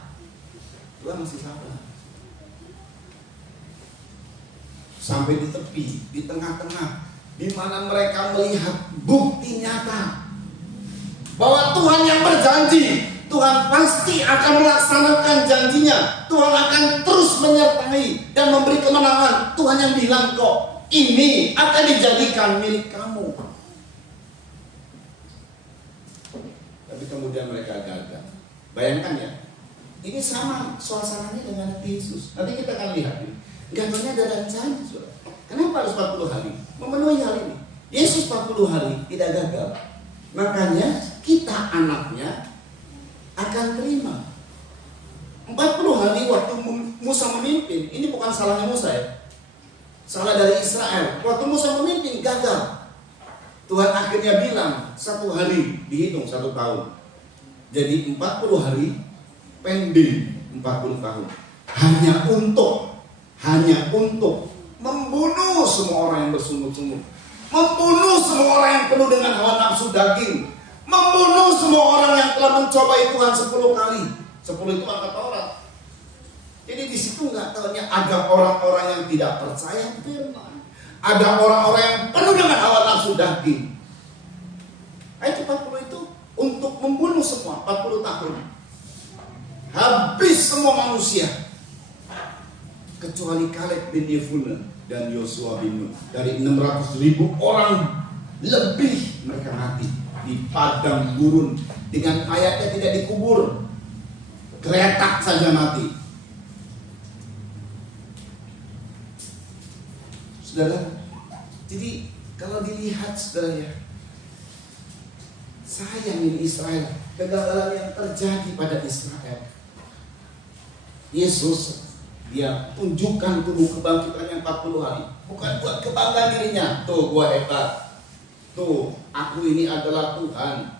Tuhan masih sabar. Sampai di tepi, di tengah-tengah, di mana mereka melihat bukti nyata bahwa Tuhan yang berjanji, Tuhan pasti akan melaksanakan janjinya. Tuhan akan terus menyertai dan memberi kemenangan. Tuhan yang bilang kok, ini akan dijadikan milik kamu. Tapi kemudian mereka gagal. Bayangkan ya, ini sama suasananya dengan Nabi Yesus. Nanti kita akan lihat ini. Gagalnya adalah janji, saudara. Kenapa harus 40 hari? Memenuhi hal ini. Yesus 40 hari tidak gagal. Makanya kita anaknya akan terima. 40 hari waktu Musa memimpin, ini bukan salahnya Musa ya. Salah dari Israel. Waktu Musa memimpin gagal. Tuhan akhirnya bilang 1 hari dihitung 1 tahun. Jadi 40 hari pending 40 tahun. Hanya untuk membunuh semua orang yang bersungut-sungut, membunuh semua orang yang penuh dengan hawa nafsu daging, membunuh semua orang yang telah mencobai Tuhan 10 kali. 10 itu angka Taurat. Jadi di situ nggak tahunya ada orang-orang yang tidak percaya firman, ada orang-orang yang penuh dengan hawa nafsu daging. Ayat 40 itu untuk membunuh semua 40 tahun. Habis semua manusia kecuali Kaleb bin Yefune dan Yosua bin Nun. Dari 600.000 orang lebih mereka mati di padang gurun dengan mayatnya tidak dikubur, geletak saja mati. Saudara, jadi kalau dilihat saudara ya, sayang ini Israel, kegagalan yang terjadi pada Israel. Yesus dia tunjukkan tubuh kebangkitan yang 40 hari. Bukan buat kebanggaan dirinya. Tuh gua hebat. Tuh aku ini adalah Tuhan.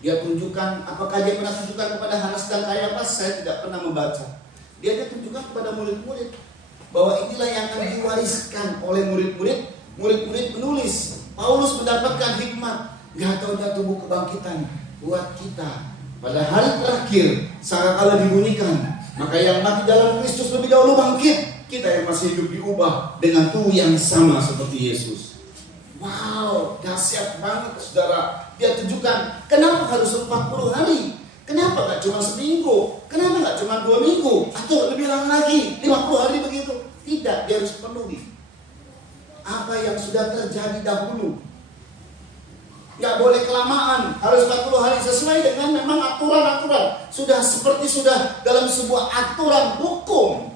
Dia tunjukkan, apakah dia pernah tunjukkan kepada Hanas dan Kayafas? Saya tidak pernah membaca. Dia tunjukkan kepada murid-murid bahwa inilah yang akan diwariskan oleh murid-murid. Murid-murid menulis, Paulus mendapatkan hikmat, gak tahu ada tubuh kebangkitan buat kita pada hari terakhir sangkakala dibunyikan, maka yang mati dalam Kristus lebih dahulu bangkit, kita yang masih hidup diubah dengan tubuh yang sama seperti Yesus. Wow, dahsyat banget saudara. Dia tunjukkan kenapa harus 40 hari, kenapa gak cuma seminggu, kenapa gak cuma 2 minggu, atau lebih lama lagi 50 hari begitu. Tidak, dia harus penuhi apa yang sudah terjadi dahulu. Gak boleh kelamaan, harus 40 hari sesuai dengan memang aturan-aturan. Sudah seperti sudah dalam sebuah aturan hukum.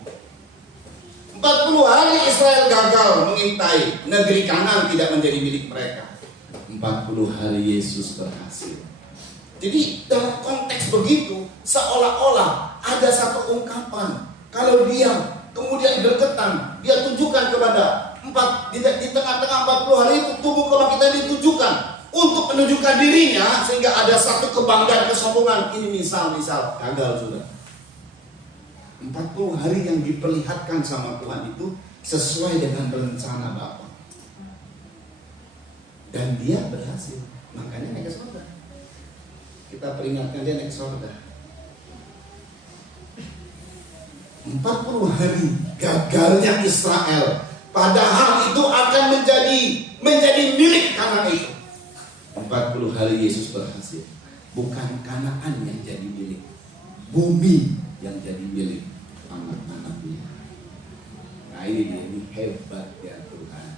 40 hari Israel gagal mengintai, negeri Kanan tidak menjadi milik mereka. 40 hari Yesus berhasil. Jadi dalam konteks begitu, seolah-olah ada satu ungkapan. Kalau dia kemudian berketan, dia tunjukkan kepada di tengah-tengah 40 hari itu tubuh kebangkitan ditujukan untuk menunjukkan dirinya, sehingga ada satu kebanggaan, kesombongan. Ini misal gagal sudah. 40 hari yang diperlihatkan sama Tuhan itu sesuai dengan rencana Bapa. Dan dia berhasil. Makanya naik ke surga. Kita peringatkan dia naik ke surga. 40 hari gagalnya Israel, padahal itu akan menjadi milik Kanaan itu. 40 hari Yesus berhasil. Bukan Kanaan yang jadi milik, bumi yang jadi milik anak-anaknya. Nah ini hebat ya Tuhan.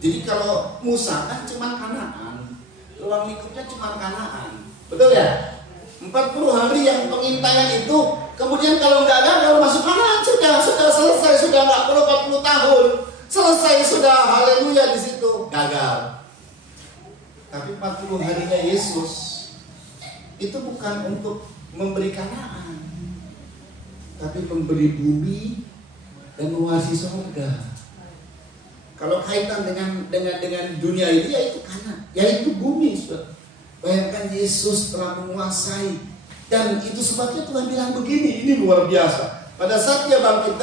Jadi kalau Musa kan cuma Kanaan, ruang lingkupnya cuma Kanaan, betul ya? 40 hari yang pengintaian itu, kemudian kalau nggak gagal masuk Kanaan, sudah selesai, sudah nggak perlu 40 tahun, selesai sudah, haleluya di situ. Gagal. Tapi 40 harinya Yesus itu bukan untuk memberi Kanaan, tapi memberi bumi dan mewarisi surga. Kalau kaitan dengan dunia ini, yaitu Kanaan, yaitu bumi. Bayangkan Yesus telah menguasai, dan itu sebabnya Tuhan bilang begini, ini luar biasa. Pada saat dia bangkit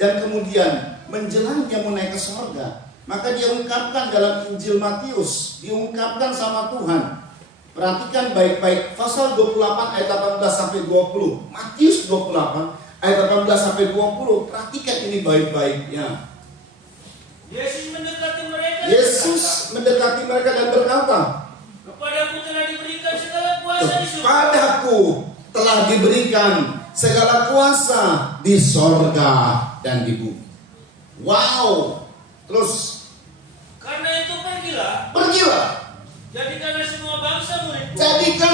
dan kemudian menjelang dia mau naik ke surga, maka dia ungkapkan dalam Injil Matius, diungkapkan sama Tuhan. Perhatikan baik-baik pasal 28 ayat 18 sampai 20. Matius 28 ayat 18 sampai 20. Perhatikan ini baik-baiknya. Yesus mendekati mereka dan berkata, Kepadaku telah diberikan segala kuasa di surga. Kepadaku telah diberikan segala kuasa di sorga dan di bumi. Wow. Terus, Karena itu pergilah, jadikan semua bangsa muridku,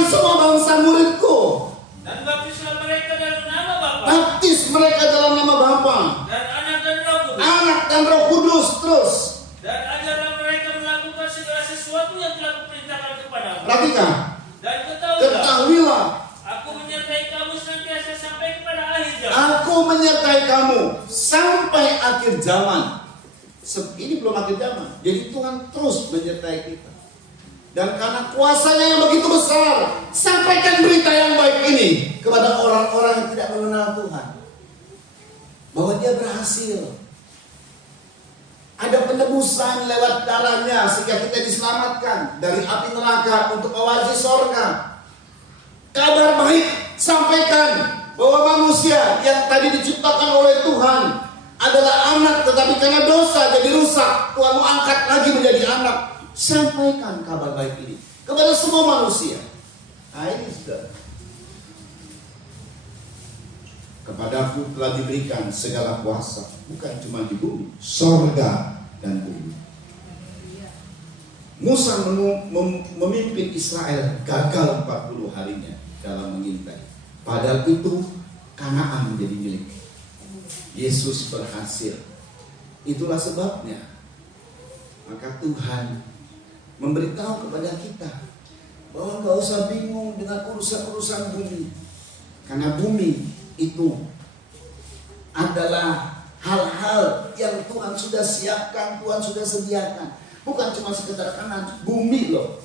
semua bangsa muridku, dan baptislah mereka dalam nama Bapa, baptis mereka dalam nama Bapa, dan Anak dan Roh Kudus, terus. dan ajarlah mereka melakukan segala sesuatu yang telah kuperintahkan kepadamu. Perhatikan. Dan Ketahuilah, aku menyertai kamu senantiasa sampai kepada akhir zaman. aku menyertai kamu sampai akhir zaman. Ini belum akhir zaman. Jadi Tuhan terus menyertai kita. Dan karena kuasanya yang begitu besar, sampaikan berita yang baik ini kepada orang-orang yang tidak mengenal Tuhan, bahwa dia berhasil. Ada penebusan lewat darahnya sehingga kita diselamatkan dari api neraka untuk mewarisi sorga. Kabar baik sampaikan bahwa manusia yang tadi diciptakan oleh Tuhan adalah anak, tetapi karena dosa jadi rusak, Tuhan mau angkat lagi menjadi anak. Sampaikan kabar baik ini kepada semua manusia. Nah ini sudah. Kepadaku telah diberikan segala kuasa, bukan cuma di bumi, sorga dan bumi. Musa memimpin Israel gagal 40 harinya dalam mengintai. Padahal itu Kanaan menjadi milik. Yesus berhasil. Itulah sebabnya maka Tuhan memberitahu kepada kita bahwa gak usah bingung dengan urusan-urusan bumi, karena bumi itu adalah hal-hal yang Tuhan sudah siapkan, Tuhan sudah sediakan. Bukan cuma sekedar Kanaan, bumi loh.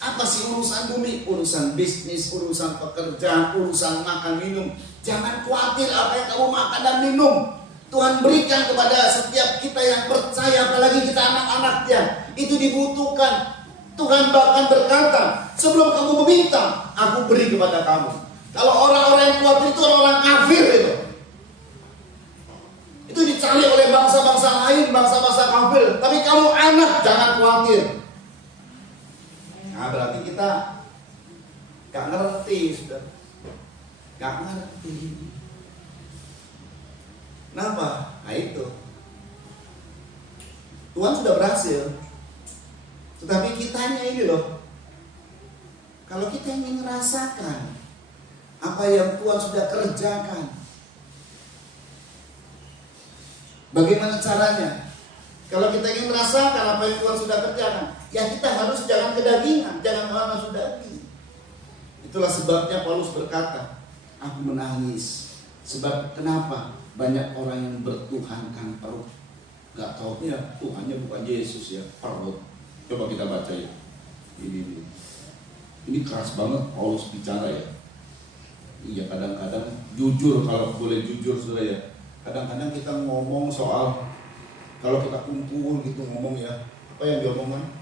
Apa sih urusan bumi? Urusan bisnis, urusan pekerjaan, urusan makan minum. Jangan khawatir apa yang kamu makan dan minum. Tuhan berikan kepada setiap kita yang percaya, apalagi kita anak-anaknya. Itu dibutuhkan. Tuhan bahkan berkata, sebelum kamu meminta, aku beri kepada kamu. Kalau orang-orang yang khawatir itu orang-orang kafir itu. Itu dicari oleh bangsa-bangsa lain, bangsa-bangsa kafir. Tapi kamu anak, jangan khawatir. Nah, berarti kita gak ngerti, sudah. Gak ngerti. Kenapa? Nah itu. Tuhan sudah berhasil. Tetapi kitanya ini loh. Kalau kita ingin merasakan apa yang Tuhan sudah kerjakan, bagaimana caranya? Kalau kita ingin merasakan apa yang Tuhan sudah kerjakan, ya kita harus jangan kedagingan, jangan makan nafsu daging. Itulah sebabnya Paulus berkata, aku menangis. Sebab kenapa? Banyak orang yang bertuhankan perut. Gak tahu ya Tuhannya bukan Yesus ya, perut. Coba kita baca ya. Ini keras banget Paulus bicara ya. Iya, kadang-kadang jujur, kalau boleh jujur sudah ya. Kadang-kadang kita ngomong soal, kalau kita kumpul gitu ngomong ya, apa yang diomongkan?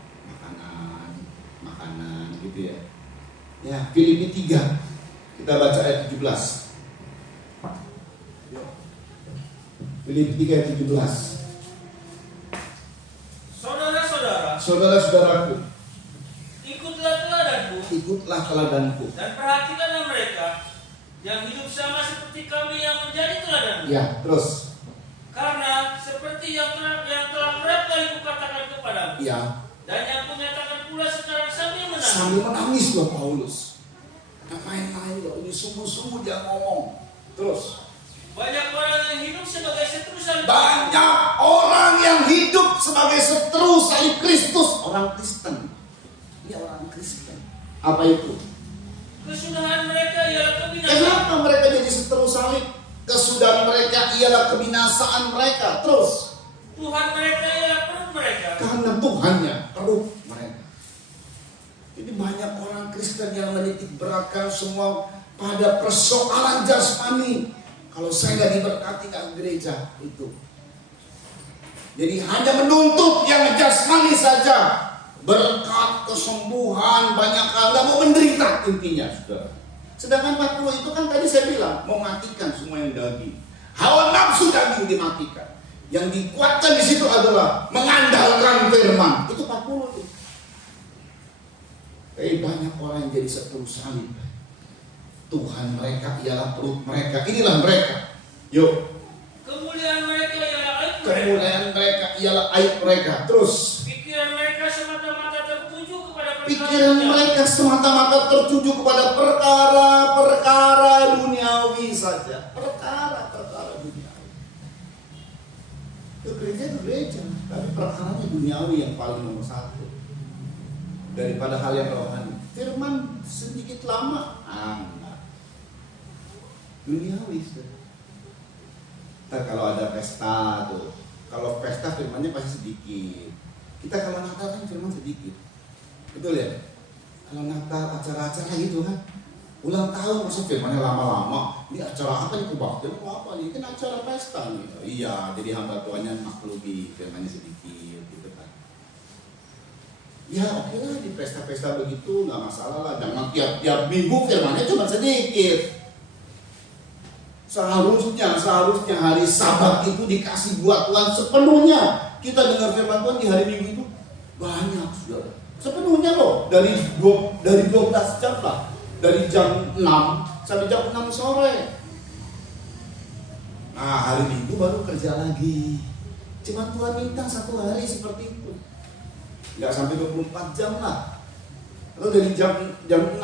Makanan gitu ya. Ya, Filipi 3. Kita baca ayat 17. Filipi 3 ayat 17. Saudara-saudaraku, ikutlah teladanku, dan perhatikanlah mereka yang hidup sama seperti kami yang menjadi teladanmu. Ya, terus. Karena seperti yang telah kerap kali kukatakan kepadamu, Ya. Dan yang kunyatakan pula sekarang sambil menangis. Sambil menangis loh Paulus. Gak main-main loh, ini sungguh-sungguh dia ngomong. Terus. Banyak orang yang hidup sebagai seteru salib. Banyak orang yang hidup sebagai seteru salib Kristus. Orang Kristen. Ini orang Kristen. Apa itu? Kesudahan mereka ialah kebinasaan. Kenapa mereka jadi seteru salib? Kesudahan mereka ialah kebinasaan mereka. Terus. Tuhan mereka ialah perut mereka. Karena Tuhannya perut mereka. Jadi banyak orang Kristen yang menitik beratkan semua pada persoalan jasmani. Kalau saya nggak diberkati ke gereja itu. Jadi hanya menuntut yang jasmani saja. Berkat, kesembuhan, banyak hal, nggak mau menderita intinya, saudara. Sedangkan 40 itu kan tadi saya bilang mau matikan semua yang daging. Hawa nafsu daging dimatikan. Yang dikuatkan di situ adalah mengandalkan firman. Itu 40 itu. Tapi banyak orang yang jadi seteru salib. Tuhan mereka ialah perut mereka. Inilah mereka. Yuk. Kemuliaan mereka ialah aib mereka. Kemuliaan mereka ialah aib mereka. Terus. Pikiran mereka semata-mata tertuju kepada Pikiran mereka semata-mata tertuju kepada perkara-perkara duniawi saja. Perkara-perkara duniawi. Itu gereja, tapi perkaranya duniawi yang paling nomor satu. Daripada hal yang rohani. Firman sedikit lama. Enggak. Duniawi. Ntar kalau ada pesta tuh. Kalau pesta firmannya pasti sedikit. Kita kalau Natal kan firman sedikit. Betul ya? Kalau Natal acara-acara gitu kan. Ulang tahun masuk firmannya lama-lama. Ini acara apa nih kebaktian? Apa nih? Kan acara pesta nih. Iya, jadi hamba Tuhannya maklumi firmannya sedikit gitu kan. Ya oke lah, di pesta-pesta begitu nggak masalah lah. Jangan tiap minggu firmannya cuma sedikit. Seharusnya hari Sabat itu dikasih buat Tuhan sepenuhnya. Kita dengar firman Tuhan di hari Minggu itu banyak, saudara. Sepenuhnya loh, dari 12 jam lah. Dari jam 6 sampai jam 6 sore. Nah, hari Minggu baru kerja lagi. Cuma Tuhan minta 1 hari seperti itu. Nggak sampai 24 jam lah. Atau dari jam 6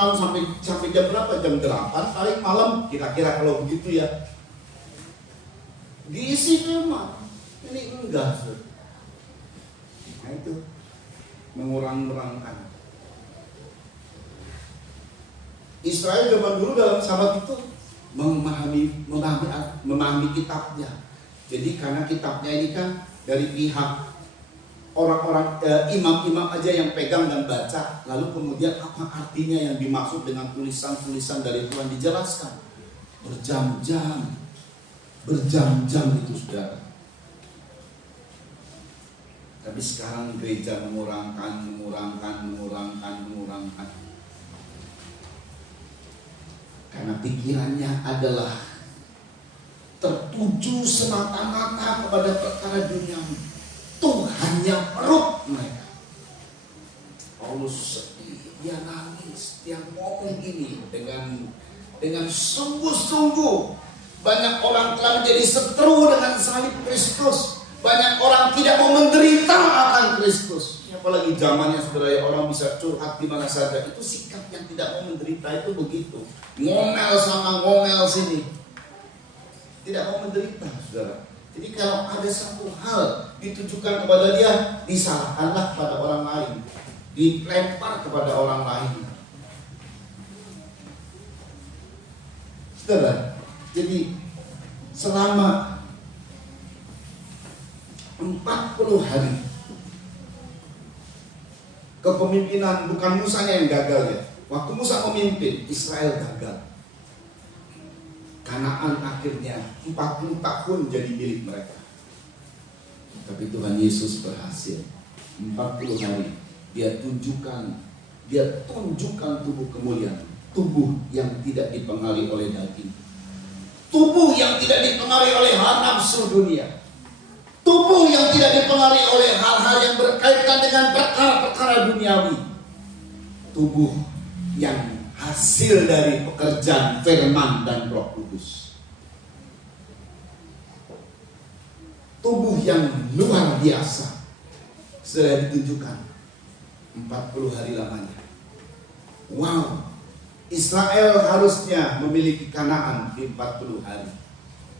sampai jam berapa? Jam 8 paling malam kira-kira kalau begitu ya. Diisi firman. Ini enggak. Nah itu mengurang-urangkan. Israel zaman dulu dalam Sabat itu memahami kitabnya. Jadi karena kitabnya ini kan dari pihak orang-orang imam-imam aja yang pegang dan baca, lalu kemudian apa artinya yang dimaksud dengan tulisan-tulisan dari Tuhan dijelaskan. berjam-jam itu saudara. Tapi sekarang gereja mengurangkan. Karena pikirannya adalah tertuju semata-mata kepada perkara duniawi. Tuhannya perut mereka. Paulus sedih, dia nangis, dia ngomong gini dengan sungguh-sungguh. Banyak orang telah menjadi seteru dengan salib Kristus. Banyak orang tidak mau menderita akan Kristus. Apalagi zamannya saudara, orang bisa curhat di mana saja. Itu sikap yang tidak mau menderita itu begitu. Ngomel sama ngomel sini. Tidak mau menderita saudara. Jadi kalau ada satu hal ditujukan kepada dia, disalahkanlah kepada orang lain, dilempar kepada orang lain. Saudara, jadi selama 40 hari kepemimpinan, bukan Musanya yang gagal ya. Waktu Musa memimpin, Israel gagal. Kanaan akhirnya 40 tahun jadi milik mereka. Tapi Tuhan Yesus berhasil. 40 hari dia tunjukkan tubuh kemuliaan, tubuh yang tidak dipengaruhi oleh daging, tubuh yang tidak dipengaruhi oleh nafsu dunia, tubuh yang tidak dipengaruhi oleh hal-hal yang berkaitan dengan perkara-perkara duniawi, tubuh yang hasil dari pekerjaan firman dan Roh Kudus, tubuh yang luar biasa sudah ditunjukkan 40 hari lamanya. Wow, Israel harusnya memiliki Kanaan di 40 hari,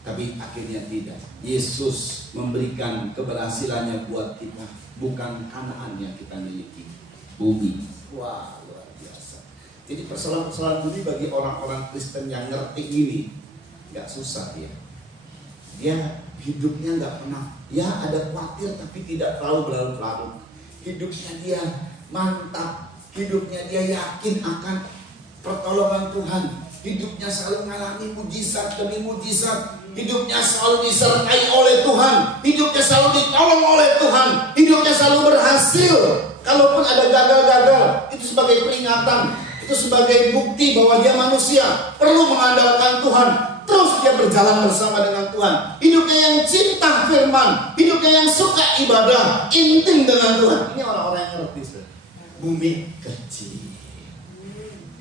tapi akhirnya tidak. Yesus memberikan keberhasilannya buat kita, bukan Kanaan yang kita miliki, bumi. Wah, luar biasa. Jadi persoalan-persoalan bumi bagi orang-orang Kristen yang ngerti ini nggak susah ya. Dia hidupnya nggak pernah, ya ada khawatir tapi tidak terlalu berlarut-larut. Hidupnya dia mantap, hidupnya dia yakin akan pertolongan Tuhan. Hidupnya selalu mengalami mujizat demi mujizat. Hidupnya selalu disertai oleh Tuhan. Hidupnya selalu ditolong oleh Tuhan. Hidupnya selalu berhasil. Kalaupun ada gagal-gagal, itu sebagai peringatan, itu sebagai bukti bahwa dia manusia, perlu mengandalkan Tuhan. Terus dia berjalan bersama dengan Tuhan. Hidupnya yang cinta firman, hidupnya yang suka ibadah, intim dengan Tuhan. Ini orang-orang yang ngerti, saudara. Bumi kecil.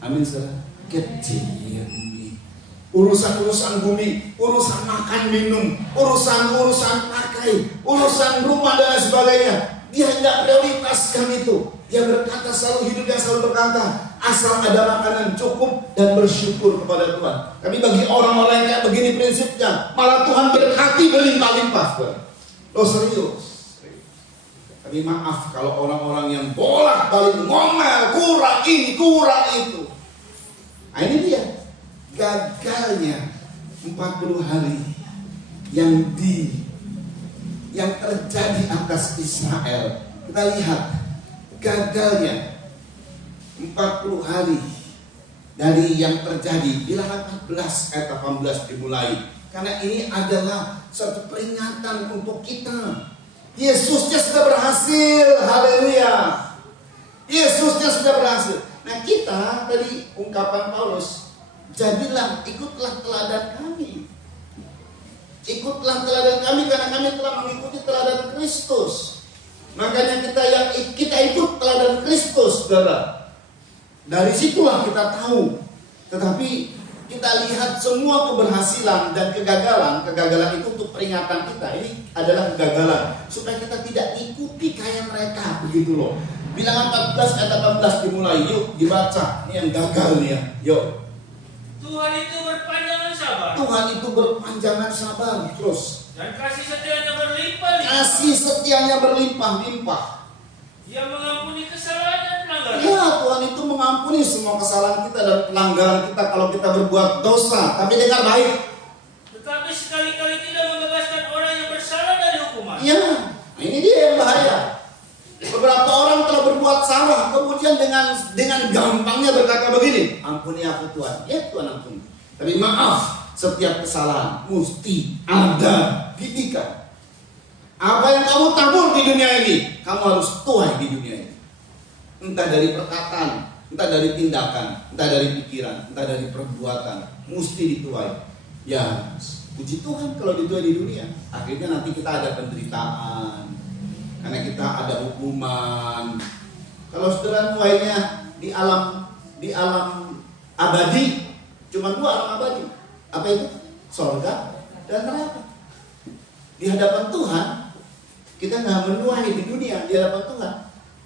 Amin, saudara. Kecil bumi. Urusan-urusan bumi, urusan makan minum, urusan pakai, urusan rumah dan sebagainya, dia tidak prioritaskan itu. Dia berkata selalu, hidup yang selalu berkata, asal ada makanan cukup dan bersyukur kepada Tuhan. Tapi bagi orang-orang yang kayak begini prinsipnya, malah Tuhan berkati berlimpah-limpah. Loh serius. Tapi maaf kalau orang-orang yang bolak-balik ngomel, kurang ini, kurang itu. Nah ini dia gagalnya 40 hari yang terjadi atas Israel. Kita lihat gagalnya 40 hari dari yang terjadi. Bilangan 14 ayat 18 dimulai. Karena ini adalah satu peringatan untuk kita. Yesusnya sudah berhasil. Haleluya. Yesusnya sudah berhasil. Nah kita tadi ungkapan Paulus, jadilah, ikutlah teladan kami. Ikutlah teladan kami karena kami telah mengikuti teladan Kristus. Makanya kita ikut teladan Kristus, saudara. Dari situlah kita tahu. Tetapi kita lihat semua keberhasilan dan kegagalan itu untuk peringatan kita. Ini adalah kegagalan supaya kita tidak ikuti kayak mereka, begitu loh. Bilangan 14 ayat 18 dimulai. Yuk dibaca. Ini yang gagal nih ya. Yuk. Tuhan itu berpanjangan sabar. Tuhan itu berpanjangan sabar. Terus. Dan kasih setianya berlimpah-limpah. Kasih setianya berlimpah-limpah. Dia mengampuni kesalahan dan pelanggaran. Ya, Tuhan itu mengampuni semua kesalahan kita dan pelanggaran kita kalau kita berbuat dosa. Tapi dengar baik. Tetapi sekali-kali tidak membebaskan orang yang bersalah dari hukuman. Ya, ini dia yang bahaya. Beberapa orang telah berbuat salah, kemudian dengan gampangnya berkata begini, ampuni aku Tuhan. Ya Tuhan ampuni. Tapi maaf, setiap kesalahan mesti ada didikan. Apa yang kamu tabur di dunia ini, kamu harus tuai di dunia ini. Entah dari perkataan, entah dari tindakan, entah dari pikiran, entah dari perbuatan, mesti dituai. Ya, puji Tuhan kalau dituai di dunia. Akhirnya nanti kita ada penderitaan, karena kita ada hukuman. Kalau saudara tuainya di alam abadi, cuma 2 alam abadi. Apa itu? Surga dan neraka. Di hadapan Tuhan kita nggak menuai di dunia. Di hadapan Tuhan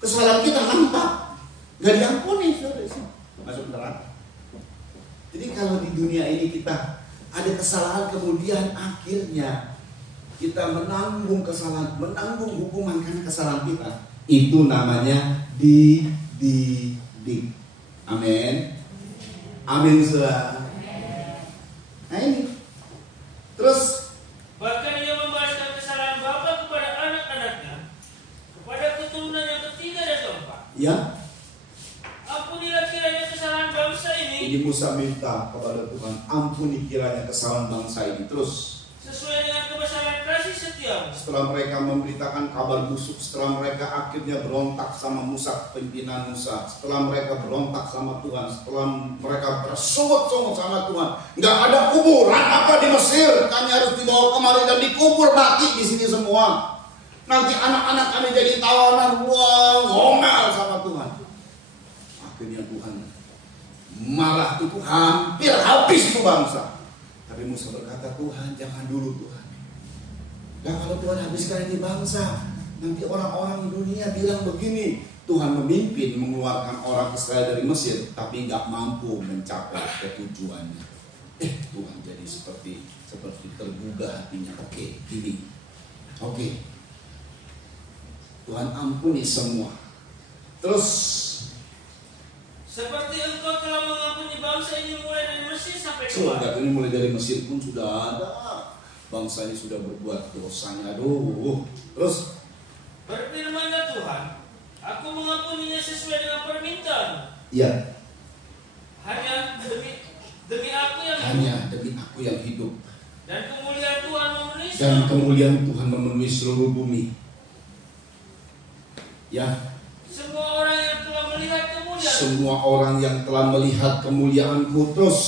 kesalahan kita nampak, nggak diampuni, saudara, masuk neraka. Jadi kalau di dunia ini kita ada kesalahan, kemudian akhirnya kita menanggung kesalahan, menanggung hukuman karena kesalahan kita, itu namanya dididik. Amin. Amin, saudara. Nah ini. Terus bahkan ia membalaskan kesalahan bapa kepada anak-anaknya, kepada keturunan yang ketiga dan keempat. ya, Ampunilah kiranya kesalahan bangsa ini. ini Musa minta kepada Tuhan, ampuni kiranya kesalahan bangsa ini. Terus Sesuai dengan kebesaran kasih setiamu. setelah mereka memberitakan kabar busuk, setelah mereka akhirnya berontak sama Musa, pimpinan Musa, setelah mereka berontak sama Tuhan, setelah mereka bersungut-sungut sama Tuhan, nggak ada kuburan apa di Mesir, kami harus dibawa kemari dan dikubur mati di sini semua. Nanti anak-anak kami jadi tawanan, wah, ngomel sama Tuhan. Akhirnya Tuhan marah, itu hampir habis itu bangsa. Tapi Musa berkata, Tuhan jangan dulu Tuhan. Nah kalau Tuhan habiskan ini bangsa, nanti orang-orang dunia bilang begini, Tuhan memimpin mengeluarkan orang Israel dari Mesir, tapi nggak mampu mencapai ketujuannya. Tuhan jadi seperti tergugah hatinya. Oke, gini. Oke. Tuhan ampuni semua. Terus Seperti engkau telah mengampuni bangsa ini mulai dari Mesir sampai Sudah keluar. ini mulai dari Mesir pun sudah ada. Bangsa ini sudah berbuat dosanya. Aduh. Terus Berfirmanlah Tuhan, aku mengampuninya sesuai dengan permintaan. ya, Hanya demi aku yang hanya hidup. demi aku yang hidup. Dan kemuliaan Tuhan memenuhi Dan seluruh. kemuliaan Tuhan memenuhi seluruh bumi. Ya, Semua orang yang telah melihat kemuliaan semua orang yang telah melihat kemuliaanku, terus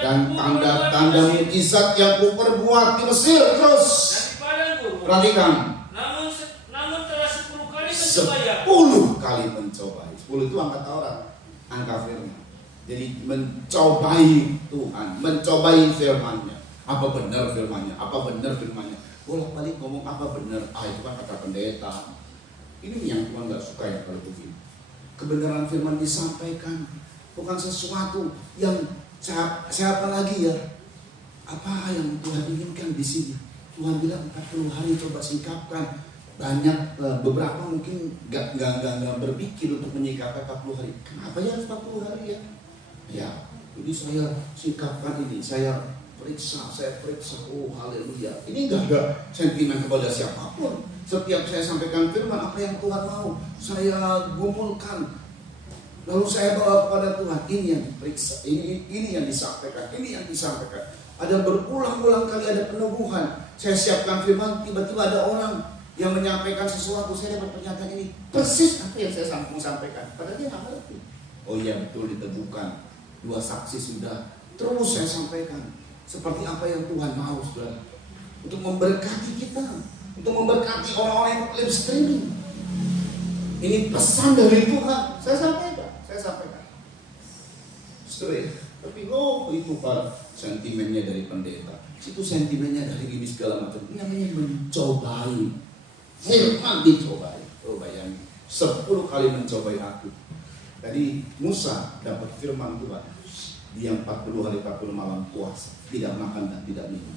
dan tanda-tanda mukjizat yang kuperbuat di Mesir, terus dan di padang gurun. perhatikan, Namun telah 10 kali mencobai aku. 10 kali mencobai. 10 itu angka Taurat, angka firman. Jadi mencobai Tuhan, mencobai firman-Nya. Apa benar firman-Nya? Apa benar firman-Nya? Bolak-balik ngomong apa benar? Itu kan kata pendeta. Ini yang Tuhan gak suka ya kalau begini. Kebenaran firman disampaikan, bukan sesuatu yang siapa lagi ya? Apa yang Tuhan inginkan di sini? Tuhan bilang 40 hari coba singkapkan. Banyak beberapa mungkin gak berpikir untuk menyikapi 40 hari. Kenapa ya harus 40 hari ya? Ya, jadi saya singkapkan ini, saya periksa. Oh haleluya. Ini gak ada sentimen kepada siapapun. Setiap saya sampaikan firman, apa yang Tuhan mau, saya gumulkan. Lalu saya bawa kepada Tuhan. Ini yang diperiksa, ini yang disampaikan, ini yang disampaikan. Ada berulang-ulang kali ada peneguhan. Saya siapkan firman, tiba-tiba ada orang yang menyampaikan sesuatu. Saya dapat pernyataan ini persis apa yang saya mau sampaikan. Padahal dia nggak ngerti. Oh iya betul, diteguhkan. 2 saksi sudah. Terus saya sampaikan seperti apa yang Tuhan mau, saudara, untuk memberkati kita, untuk memberkati orang-orang yang live streaming. Ini pesan dari Tuhan. Saya sampaikan. Saudara, tapi itu Pak, sentimennya dari pendeta. Itu sentimennya dari ini segala macam. Ini namanya mencobai. Firman dicobai. Oh bayangin, 10 kali mencobai aku. Tadi Musa dapat firman Tuhan. Dia 40 hari 40 malam puasa, tidak makan dan tidak minum.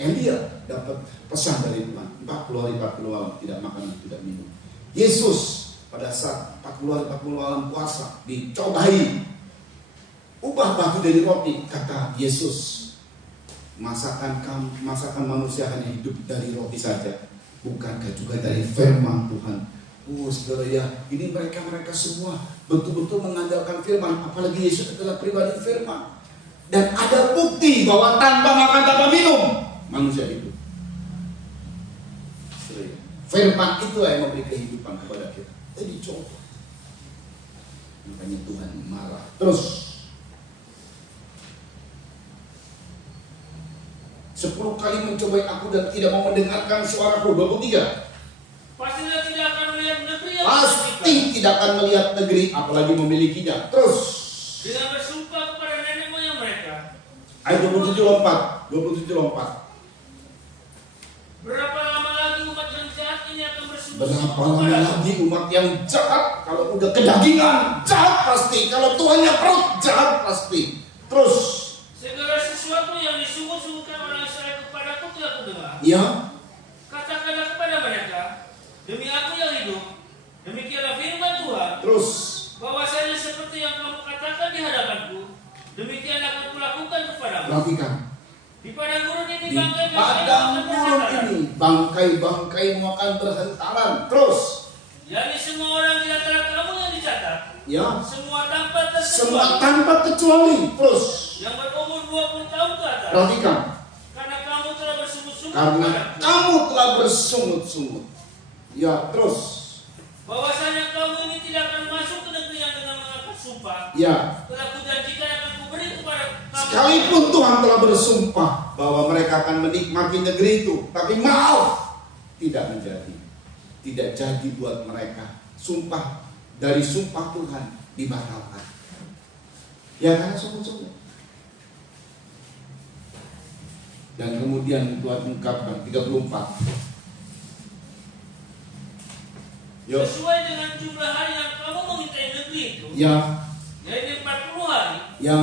Elia dapat pesan dari Tuhan, 40 hari 40 malam tidak makan dan tidak minum. Yesus pada saat 40 hari 40 malam puasa dicobai. Ubah batu dari roti, kata Yesus. Masakan manusia hanya hidup dari roti saja, bukankah juga dari firman Tuhan? Oh saudara ya, ini mereka semua betul-betul mengandalkan firman. Apalagi Yesus adalah pribadi firman. Dan ada bukti bahwa tanpa makan, tanpa minum, manusia hidup. Firman itu yang memberi kehidupan kepada kita. Jadi coba. Makanya Tuhan marah. Terus 10 kali mencobai aku dan tidak mau mendengarkan suaraku. 23. Pastilah tidak akan melihat negeri yang Pasti tidak akan melihat negeri, apalagi memilikinya. Terus dengan bersumpah kepada nenek moyang mereka. ayat 27 lompat. Berapa lama lagi umat yang jahat ini akan bersungguh-sungguh Berapa lama kepadaku? lagi umat yang jahat? Kalau udah kedagingan, jahat pasti. Kalau Tuhannya perut, jahat pasti. Terus Segala sesuatu yang disungguh-sungguhkan orang Israel kepadaku telah kudengar. ya, Katakanlah kepada mereka, demi aku yang hidup, demikianlah firman Tuhan, terus bahwasanya seperti yang kamu katakan di hadapanku, demikian akan kulakukan kepadamu. perhatikan. Di padang gurun ini Di bangkai-bangkai padang akan gurun bersarang. ini bangkai-bangkai akan berhentaran. Terus yakni semua orang di antara kamu yang dicatat, ya, semua tanpa semua terkecuali, tanpa kecuali. Terus yang berumur 20 tahun ke atas, perhatikan. karena kamu telah bersungut-sungut Karena kepadaku, kamu telah bersungut-sungut. Ya, terus bahwasanya kamu ini tidak akan masuk ke negeri yang dengan mengangkat sumpah ya, telah kujanjikan akan kuberi kepada kamu. sekalipun Tuhan telah bersumpah bahwa mereka akan menikmati negeri itu, tapi maaf, tidak menjadi. Tidak jadi buat mereka. Sumpah dari sumpah Tuhan dibatalkan. Ya, karena sungut-sungut. Dan kemudian Tuhan ungkapkan 34. Yuk. Sesuai dengan jumlah hari yang kamu mengintai negeri itu, Ya, yaitu 40 hari, ya,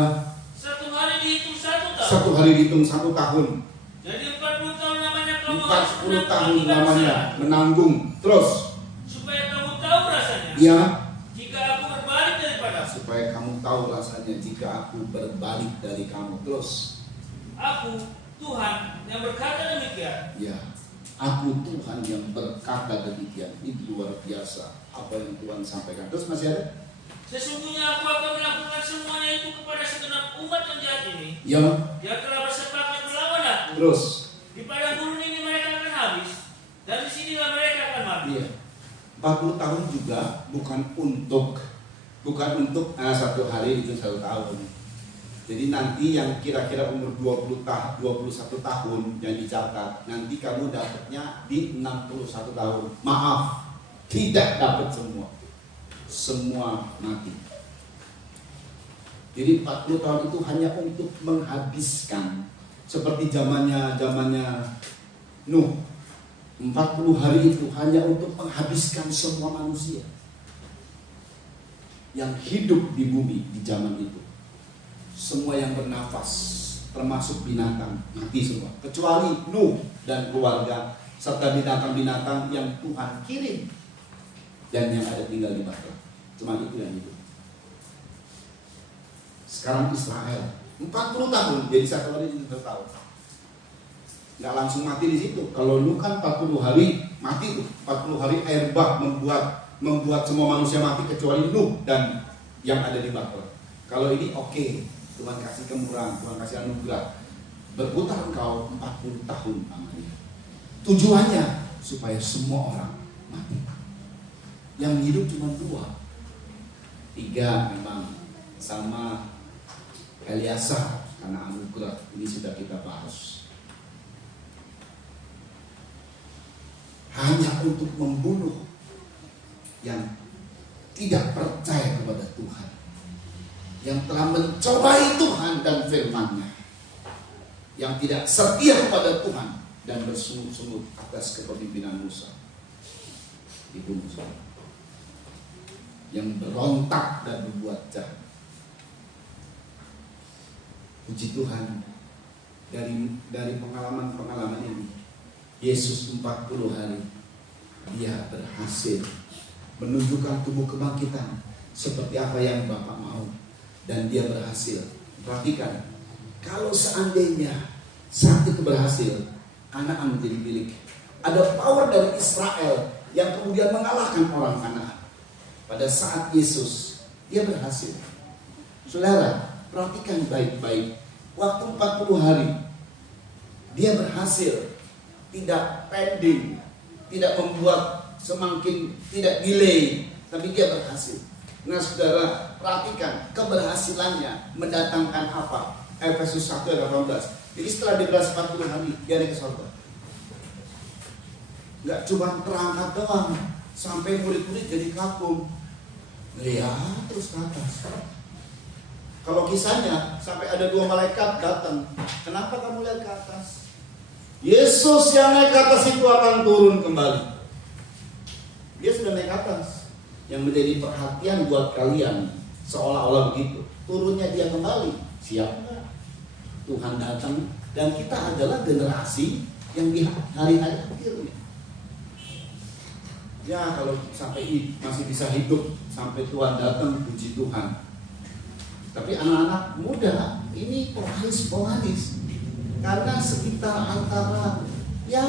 satu hari dihitung 1 tahun. satu hari dihitung 1 tahun. Jadi 40 tahun namanya kamu harus 40 tahun menanggung lamanya akibat menanggung. Terus, supaya kamu tahu rasanya. ya, Jika aku berbalik daripada supaya kamu tahu rasanya jika aku berbalik dari kamu. Terus, aku, Tuhan yang berkata demikian. ya, aku Tuhan yang berkata demikian. Ini luar biasa apa yang Tuhan sampaikan. Terus masih ada? Sesungguhnya aku akan melakukan semuanya itu kepada segenap umat yang jahat ini, Ya, yang telah bersepakat melawan aku. terus, Di padang gurun ini mereka akan habis, dan di sinilah mereka akan mati. iya. 40 tahun juga bukan untuk 1 hari itu 1 tahun. Jadi nanti yang kira-kira umur 21 tahun yang dicatat, nanti kamu dapatnya di 61 tahun. Maaf, tidak dapat semua. Semua mati. Jadi 40 tahun itu hanya untuk menghabiskan, seperti zamannya Nuh. 40 hari itu hanya untuk menghabiskan semua manusia yang hidup di bumi di zaman itu. Semua yang bernafas, termasuk binatang, mati semua. Kecuali Nuh dan keluarga, serta binatang-binatang yang Tuhan kirim. Dan yang ada tinggal di Bahtera. Cuma itu yang hidup. Sekarang Israel, 40 tahun, jadi 1 hari itu 1 tahun. Nggak langsung mati di situ. Kalau Nuh kan 40 hari mati tuh. 40 hari air bah membuat semua manusia mati kecuali Nuh dan yang ada di Bahtera. Kalau ini oke. Tuhan kasih kemurahan, Tuhan kasih anugerah. Berputar engkau 40 tahun namanya. Tujuannya supaya semua orang mati. Yang hidup cuma 2. 3 memang sama Eliasa karena anugerah. Ini sudah kita bahas. Hanya untuk membunuh yang tidak percaya kepada Tuhan, yang telah mencobai Tuhan dan firman-Nya, yang tidak setia kepada Tuhan dan bersungut-sungut atas kepemimpinan Musa, dibunuh semua. Yang berontak dan berbuat jahat. Puji Tuhan, dari pengalaman-pengalaman ini, Yesus 40 hari dia berhasil menunjukkan tubuh kebangkitan seperti apa yang Bapa mau, dan dia berhasil. Perhatikan, kalau seandainya saat itu berhasil, Kanaan menjadi milik. Ada power dari Israel yang kemudian mengalahkan orang Kanaan. Pada saat Yesus dia berhasil. Saudara, perhatikan baik-baik waktu 40 hari dia berhasil, tidak pending, tidak membuat semakin tidak delay, tapi dia berhasil. Nah saudara, perhatikan keberhasilannya mendatangkan apa? Efesus 1 ayat 18. Jadi setelah dia berhasil 40 hari, dia naik ke surga. Gak cuma terangkat doang, sampai murid-murid jadi kagum, lihat terus ke atas. Kalau kisahnya sampai ada 2 malaikat datang, kenapa kamu lihat ke atas? Yesus yang naik ke atas itu akan turun kembali. Dia sudah naik ke atas. Yang menjadi perhatian buat kalian seolah-olah begitu, turunnya dia kembali. Siap nggak? Tuhan datang dan kita adalah generasi yang di hari-hari akhirnya. Ya kalau sampai masih bisa hidup sampai Tuhan datang, puji Tuhan. Tapi anak-anak muda ini pewaris. Karena sekitar antara ya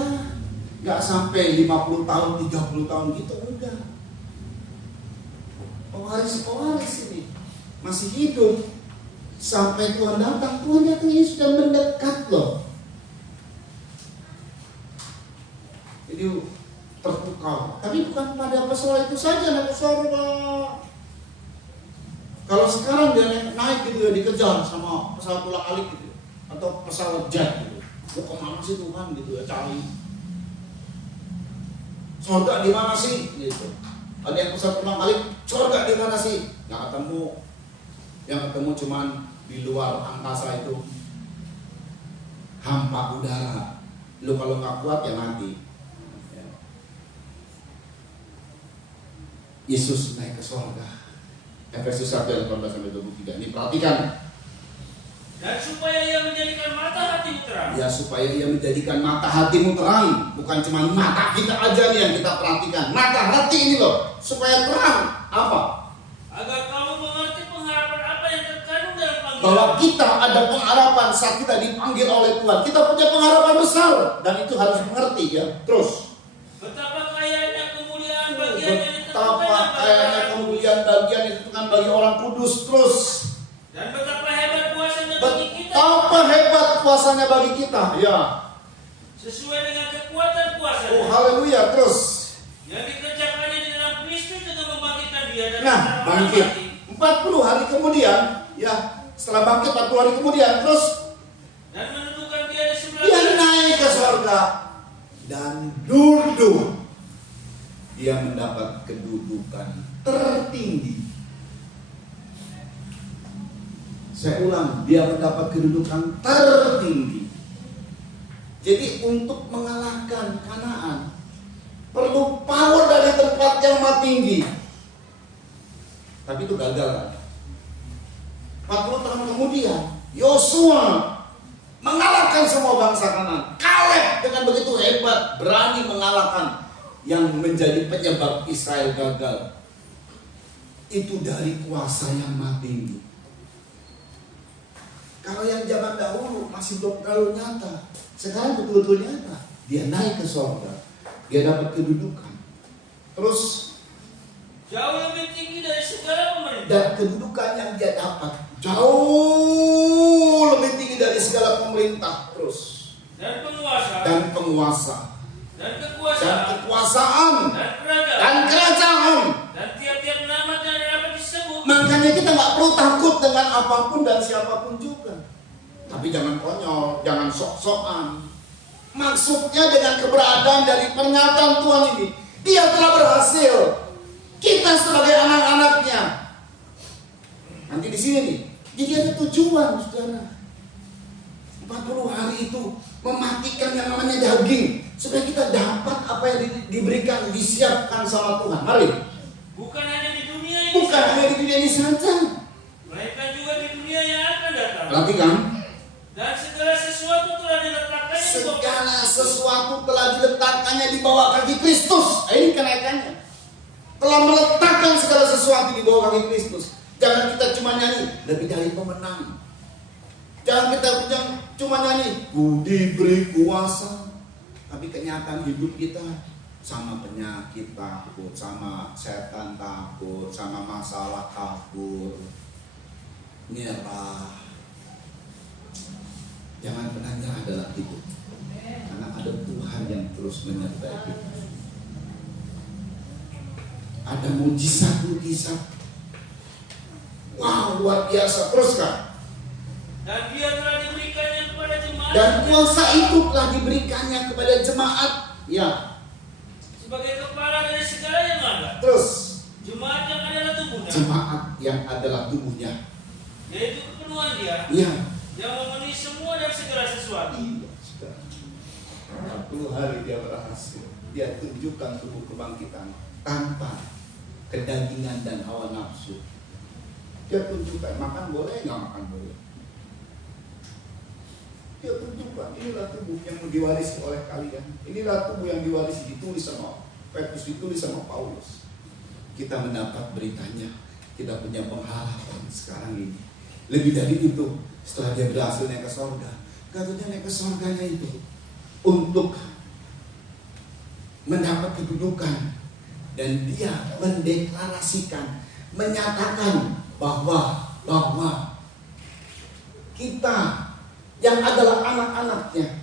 nggak sampai 50 tahun, 30 tahun gitu, enggak. Pewaris ini masih hidup sampai Tuhan datang. Tuhan datang ini sudah mendekat loh. Jadi terpukau. Tapi bukan pada pesawat itu saja naik ke surga. Kalau sekarang dia naik gitu ya, dikejar sama pesawat ulang-alik gitu, atau pesawat jet gitu. Mau kemana sih Tuhan gitu ya, cari. Surga di mana sih gitu. Ada yang pesawat ulang-alik, surga di mana sih? Nggak ketemu. Yang ketemu cuman di luar angkasa itu hampa udara. Lu kalau nggak kuat ya mati. Yesus naik ke surga. Efesus 1 ayat 18-23. Ini perhatikan. Dan supaya ia menjadikan mata hatimu terang. Ya supaya ia menjadikan mata hatimu terang. Bukan cuma mata kita aja nih yang kita perhatikan. Mata hati ini loh. Supaya terang. Apa? Agar kamu mengerti pengharapan apa yang terkandung dalam panggilan. Bahwa kita ada pengharapan saat kita dipanggil oleh Tuhan. Kita punya pengharapan besar. Dan itu harus mengerti ya. Terus. Betapa kayanya kemuliaan bagian yang Betapa kayanya kemuliaan bagian itu kan bagi orang kudus. Terus. Dan betapa hebat kuasanya bagi kita. Betapa hebat kuasanya bagi kita. Ya. Sesuai dengan kekuatan kuasanya. Oh haleluya. Terus. Yang dikerjakannya di dalam Kristus dengan membangkitkan dia dari Nah bangkit. 40 hari kemudian. Ya. Setelah bangkit 40 hari kemudian. Terus. Dan menentukan dia di sebelah Dia kanan. naik ke surga. Dan duduk. Dia mendapat kedudukan tertinggi. Saya ulang, dia mendapat kedudukan tertinggi. Jadi untuk mengalahkan Kanaan perlu power dari tempat yang maha tinggi. Tapi itu gagal. 40 tahun kemudian Yosua mengalahkan semua bangsa Kanaan. Kaleb dengan begitu hebat berani mengalahkan yang menjadi penyebab Israel gagal. Itu dari kuasa yang maha tinggi. Kalau yang zaman dahulu masih belum terlalu nyata, sekarang betul-betul nyata. Dia naik ke surga, dia dapat kedudukan. Terus jauh lebih tinggi dari segala pemerintah. dan kedudukan yang dia dapat jauh lebih tinggi dari segala pemerintah. Terus Dan penguasa. dan penguasa Dan dan kekuasaan. kekuasaan Dan kerajaan. dan kerajaan. Dan tiap-tiap nama yang dapat disebut. Makanya kita nggak perlu takut dengan apapun dan siapapun juga. Tapi jangan konyol, jangan sok-sokan. Maksudnya dengan keberadaan dari pernyataan Tuhan ini, dia telah berhasil. Kita sebagai anak-anaknya. Nanti di sini nih, jadi ada tujuan, saudara. 40 hari itu mematikan yang namanya daging supaya kita dapat apa yang diberikan, disiapkan sama Tuhan. Mari. Bukan hanya di dunia ini. Bukan hanya di dunia ini saja, melainkan juga di dunia yang akan datang. perhatikan. Dan segala sesuatu telah diletakkannya di bawah. Segala sesuatu telah diletakkannya di bawah kaki Kristus. Ini kenaikannya. Telah meletakkan segala sesuatu di bawah kaki Kristus. Jangan kita cuma nyanyi lebih dari pemenang. Jangan kita cuma nyanyi ku diberi kuasa. Tapi kenyataan hidup kita sama penyakit takut, sama setan takut, sama masalah takut, nyerah. Jangan pernah nyerah dalam hidup, karena ada Tuhan yang terus menyertai kita. Ada mujizat-mujizat. Wow, luar biasa. Teruskan. Dan dia telah diberikannya kepada jemaat. Dan kuasa itu telah diberikannya kepada jemaat. Ya. Sebagai kepala dari segala yang ada. Terus. Jemaat yang adalah tubuhnya. Jemaat yang adalah tubuhnya. Yaitu kepenuhan dia. Ya. Yang memenuhi semua dan segala sesuatu. Iya, sudah. 40 hari dia berhasil. Dia tunjukkan tubuh kebangkitan tanpa kedagingan dan hawa nafsu. Dia tunjukkan makan boleh, nggak makan boleh. Dia tunjukkan inilah tubuh yang diwarisi oleh kalian. Inilah tubuh yang diwarisi, ditulis sama Petrus, ditulis sama Paulus. Kita mendapat beritanya, kita punya pengharapan sekarang ini. Lebih dari itu, setelah dia berhasil naik ke surga, katanya naik ke surganya itu untuk mendapat kedudukan. Dan dia mendeklarasikan, menyatakan bahwa kita yang adalah anak-anaknya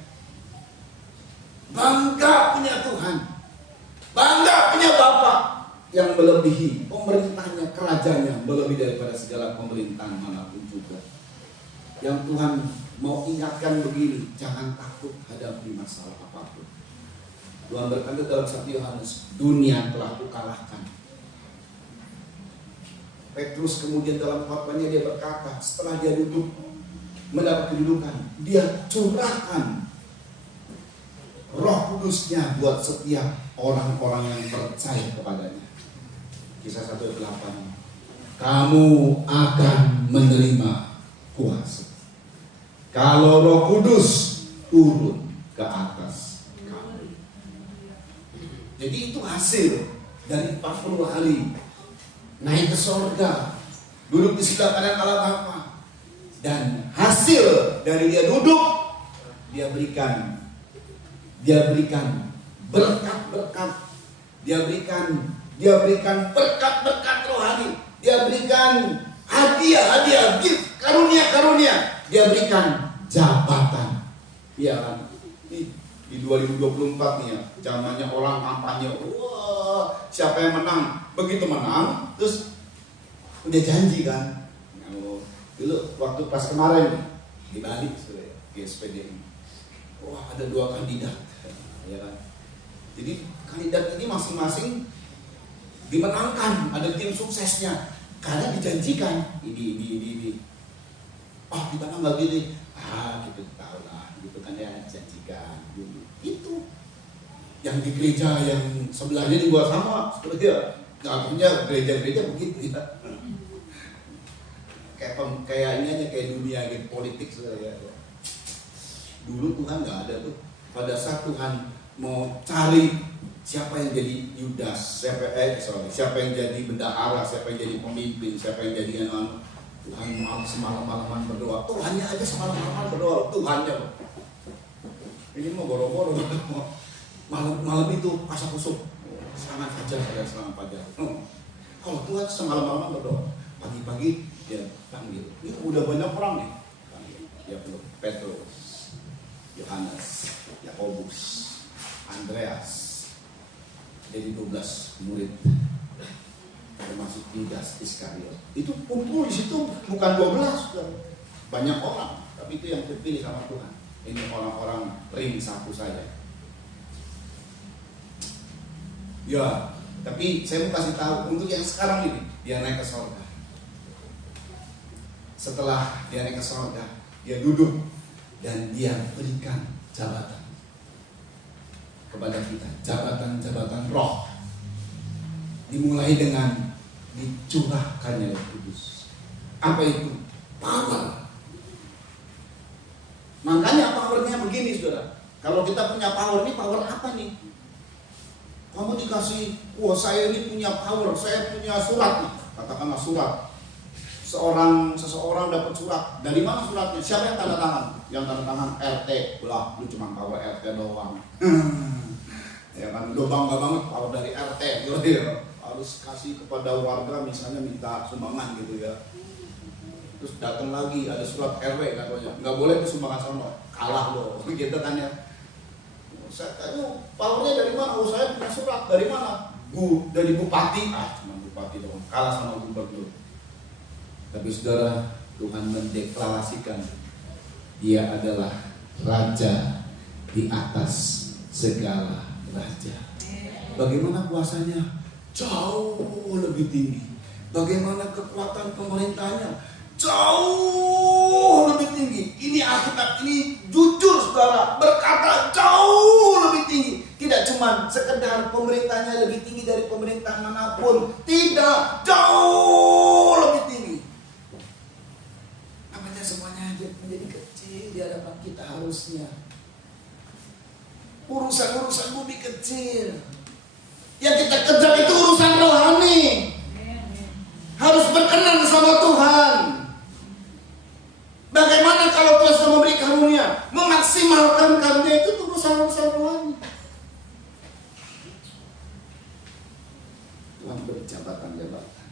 bangga punya Tuhan, bangga punya Bapa yang melebihi pemerintahnya, kerajaannya melebihi daripada segala pemerintahan manapun juga. Yang Tuhan mau ingatkan begini, jangan takut hadapi masalah apapun. Tuhan berkata dalam 1 Yohanes, dunia telah kukalahkan. Petrus kemudian dalam khotbahnya dia berkata, setelah dia duduk mendapat kedudukan, dia curahkan Roh Kudusnya buat setiap orang-orang yang percaya kepadanya. Kisah 1:8, kamu akan menerima kuasa kalau Roh Kudus turun ke atas. Jadi itu hasil dari 40 hari naik ke surga, duduk di sebelah kanan Allah Bapa, dan hasil dari dia duduk, dia berikan berkat-berkat, dia berikan berkat-berkat rohani, dia berikan hadiah-hadiah, gift, karunia-karunia, dia berikan jabatan. Ya kan? Di 2024 nih ya, zamannya orang kampanye, wah siapa yang menang, begitu menang, terus udah janji kan, dulu waktu pas kemarin di Bali, di SPDI, wah ada 2 kandidat, ya kan, jadi kandidat ini masing-masing dimenangkan, ada tim suksesnya, karena dijanjikan, ini, oh kita kan nggak gini, gitu tahu lah, gitu kan ya, janjikan dulu. Itu yang di gereja yang sebelahnya dibuat sama seperti ya, akhirnya gereja-gereja begitu ya, kayak ini aja, kayak dunia gitu, politik ya. Dulu Tuhan nggak ada tuh. Pada saat Tuhan mau cari siapa yang jadi Yudas, siapa yang jadi bendahara, siapa yang jadi pemimpin, siapa yang jadi Tuhan mau semalam-malaman berdoa. Tuhannya aja semalam-malaman berdoa, Tuhannya. Ini mau boro-boro, malam itu kasak-kusuk, serangan fajar. Kalau Tuhan semalam-malaman berdoa, pagi-pagi dia panggil. Ini udah banyak orang nih, panggil. Ya Petrus, Yohanes, Yakobus, Andreas, jadi 12 murid, termasuk Yudas Iskariot. Itu kumpul di situ bukan 12, banyak orang, tapi itu yang terpilih sama Tuhan. Ini orang-orang ring satu saja. Ya, tapi saya mau kasih tahu untuk yang sekarang ini, dia naik ke surga. Setelah dia naik ke surga, dia duduk dan dia berikan jabatan kepada kita, jabatan-jabatan roh. Dimulai dengan dicurahkannya Roh Kudus. Apa itu? Power. Makanya powernya begini, saudara. Kalau kita punya power, ini power apa nih? Kamu dikasih, wah saya ini punya power, saya punya surat nih, katakanlah surat. Seseorang dapat surat. Dari mana suratnya? Siapa yang tanda tangan? Yang tanda tangan RT. Belah, lu cuma power RT doang. Ya kan, udah bangga banget power dari RT. Gitu ya. Harus kasih kepada warga, misalnya minta sumbangan gitu ya. Terus datang lagi ada surat RW katanya, nggak boleh tuh sumbangan sono, kalah loh, gitu kan ya. Saya tanya, powernya dari mana? Oh, saya punya surat dari mana? Dari bupati. Cuma bupati dong, kalah sama gubernur. Tapi saudara, Tuhan mendeklarasikan Dia adalah Raja di atas segala raja. Bagaimana kuasanya? Jauh lebih tinggi. Bagaimana kekuatan pemerintahnya? Jauh lebih tinggi. Ini Alkitab ini jujur saudara, berkata jauh lebih tinggi. Tidak cuma sekedar pemerintahnya lebih tinggi dari pemerintah manapun. Tidak, jauh lebih tinggi. Namanya semuanya menjadi kecil di hadapan kita harusnya. Urusan-urusan bumi kecil. Yang kita kejar itu urusan rohani. Harus berkenan sama Tuhan. Bagaimana kalau Tuhan sudah memberi karunia, memaksimalkan karunia itu urusan-urusan rohani. Tuhan beri jabatan-jabatan.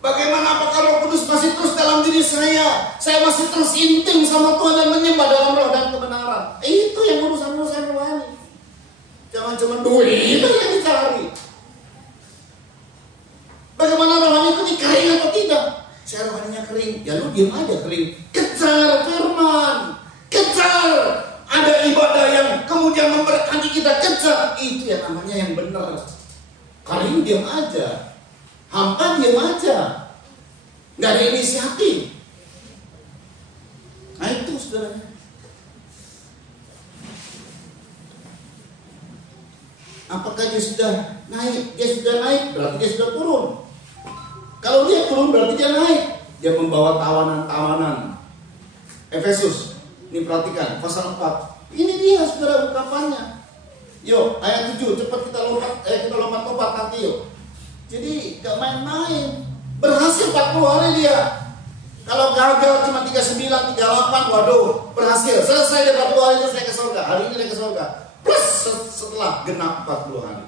Bagaimana apakah Roh Kudus masih terus dalam diri saya? Saya masih terus intim sama Tuhan dan menyembah dalam roh dan kebenaran. Itu yang urusan-urusan rohani. Jangan cuma duit itu yang dicari. Bagaimana rohani itu dikering atau tidak? Saya rohaninya kering, ya lu diam aja kering. Kejar firman, kejar. Ada ibadah yang kemudian memberkati kita, kejar. Itu yang namanya yang benar. Kering diam aja, hampa diam aja, nggak ada inisiatif. Nah itu saudaranya. Apakah dia sudah naik? Dia sudah naik, berarti dia sudah turun. Kalau dia turun berarti dia naik. Dia membawa tawanan-tawanan. Efesus, ini perhatikan pasal 4. Ini dia saudara ungkapannya. Yuk ayat 7, cepat kita lompat nanti yuk. Jadi gak main-main. Berhasil 40 hari dia. Kalau gagal cuma 39, 38, waduh berhasil. Selesai dia 40 hari itu saya ke surga. Hari ini saya ke surga. Plus setelah genap 40 hari.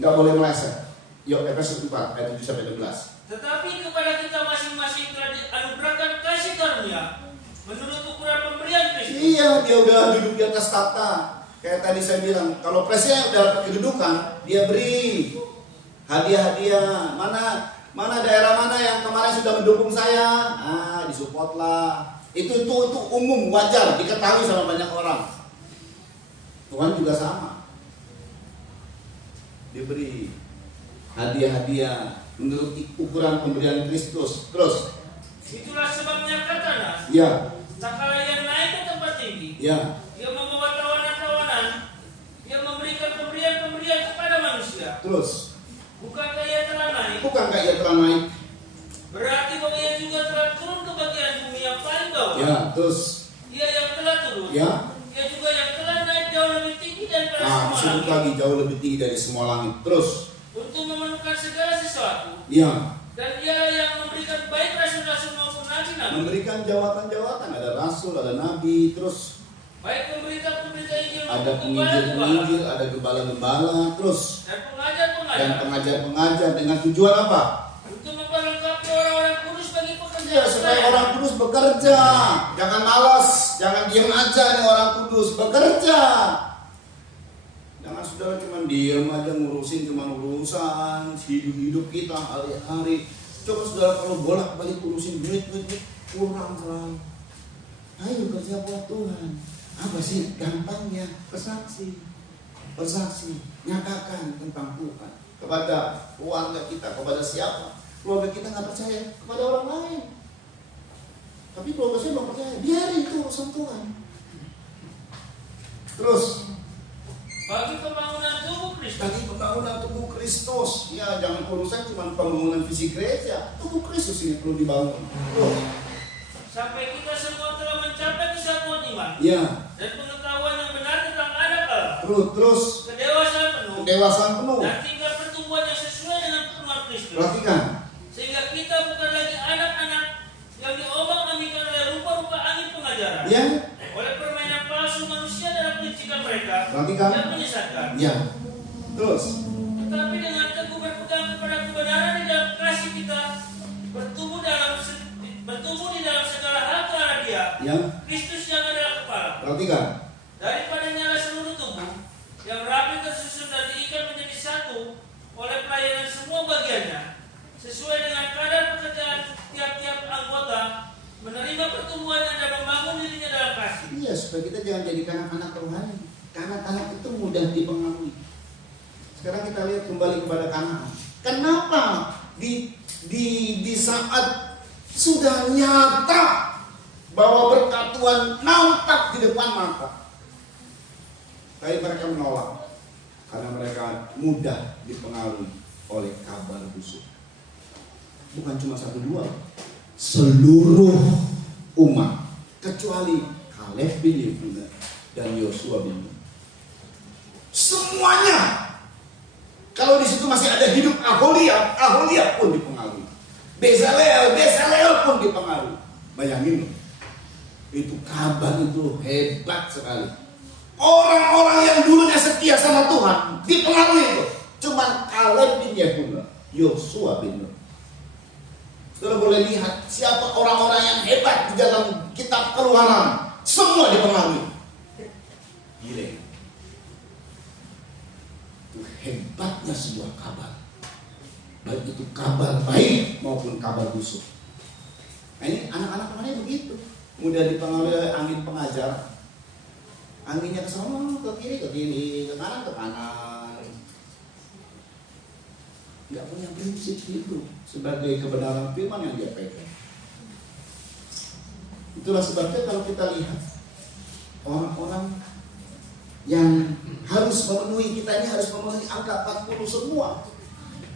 Gak boleh meleset. Yuk Efesus 4 ayat 7-11. Tetapi kepada kita masing-masing telah dianugerahkan kasih karunia menurut ukuran pemberian Kristus. Iya, dia udah duduk di atas tahta. Kayak tadi saya bilang, kalau presiden udah dapat kedudukan, dia beri hadiah-hadiah. Mana daerah mana yang kemarin sudah mendukung saya? Disupport lah. Itu umum, wajar, diketahui sama banyak orang. Tuhan juga sama. Dia beri hadiah-hadiah menurut ukuran pemberian Kristus. Terus itulah sebabnya katakan, ya, tak kala yang naik ke tempat tinggi, ya, dia membawa tawanan-tawanan, dia memberikan pemberian-pemberian kepada manusia. terus Bukankah ia telah naik? bukankah ia telah naik? Berarti bahwa ia juga telah turun ke bagian bumi yang paling bawah. Ya, terus Ia yang telah turun, ya, ia juga yang telah naik jauh lebih tinggi daripada semua disebut langit, lagi jauh lebih tinggi dari semua langit. Terus untuk memenuhkan segala sesuatu. ya, Dan ia yang memberikan baik rasul-rasul maupun nabi-nabi, memberikan jawatan-jawatan, ada rasul, ada nabi, terus baik pemberita-pemberita Injil ada maupun gembala-gembala, penginjil-penginjil, ada gembala-gembala, terus dan dan pengajar-pengajar, pengajar-pengajar dengan tujuan apa? untuk memperlengkapi orang-orang kudus bagi Ya, pekerjaan supaya saya. orang kudus bekerja. Jangan malas, jangan diam aja nih orang kudus, bekerja. Jangan saudara cuma diam aja ngurusin cuma urusan hidup kita hari-hari. Coba saudara kalau bolak-balik urusin duit kurang selalu. Ayo kerja buat Tuhan. Apa sih gampangnya? Bersaksi, nyatakan tentang Tuhan kepada keluarga kita, kepada siapa? Keluarga kita nggak percaya, kepada orang lain. Tapi keluarga saya belum percaya, biarin itu urusan Tuhan. Terus Bagi pembangunan tubuh Kristus. Ya, jangan urusan cuma pembangunan fisik gereja. Tubuh Kristus ini perlu dibangun. Sampai kita semua telah mencapai kesatuan iman. Ya, Dan pengetahuan yang benar tentang anak Allah. terus Kedewasaan penuh. penuh. Dan tinggal pertumbuhan yang sesuai dengan penuhan Kristus. Perhatikan. Sehingga kita bukan lagi anak-anak yang diombang-ambingkan oleh rupa-rupa angin pengajaran. Ya, Oleh permainan palsu manusia dalam kelicikan mereka. Perhatikan. Yang menyesatkan. ya, terus Tetapi dengan teguh berpegang kepada kebenaran di dalam kasih kita bertumbuh dalam supaya kita jangan jadi kanak-kanak rohani. Kanak-kanak itu mudah dipengaruhi. Sekarang kita lihat kembali kepada Kanaan. Kenapa di saat sudah nyata bahwa berkat Tuhan nampak di depan mata, tapi mereka menolak karena mereka mudah dipengaruhi oleh kabar busuk. Bukan cuma 1-2, seluruh umat kecuali Kaleb bin Yefune dan Yosua bin Nun. Semuanya. Kalau di situ masih ada hidup Aholiab pun dipengaruhi. Bezalel pun dipengaruhi. Bayangin loh. Itu kabar itu hebat sekali. Orang-orang yang dulunya setia sama Tuhan dipengaruhi itu. Cuman Kaleb bin Yefune, Yosua bin Nun. Saudara boleh lihat siapa orang-orang yang hebat di dalam kitab Keluaran. Semua dipengaruhi. Gila. Itu hebatnya sebuah kabar. Baik itu kabar baik maupun kabar busuk. Nah ini anak-anak kemarin begitu. Mudah dipengaruhi oleh angin pengajar. Anginnya ke sana, ke kiri, ke kanan, nggak punya prinsip itu sebagai kebenaran firman yang dia pegang. Itulah sebabnya kalau kita lihat orang-orang yang harus memenuhi, kita ini harus memenuhi angka 40 semua.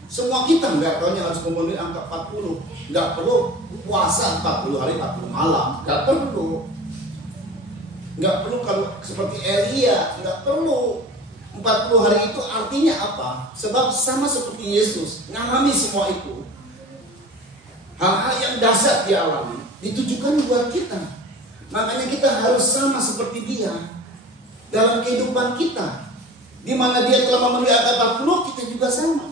Semua kita nggak taunya harus memenuhi angka 40. Nggak perlu puasa 40 hari 40 malam, nggak perlu. Nggak perlu kalau seperti Elia, nggak perlu. 40 hari itu artinya apa? Sebab sama seperti Yesus ngalami semua itu. Hal-hal yang dahsyat dia alami ditujukan buat kita. Makanya kita harus sama seperti dia dalam kehidupan kita. Di mana dia telah memenuhi angka 40, kita juga sama.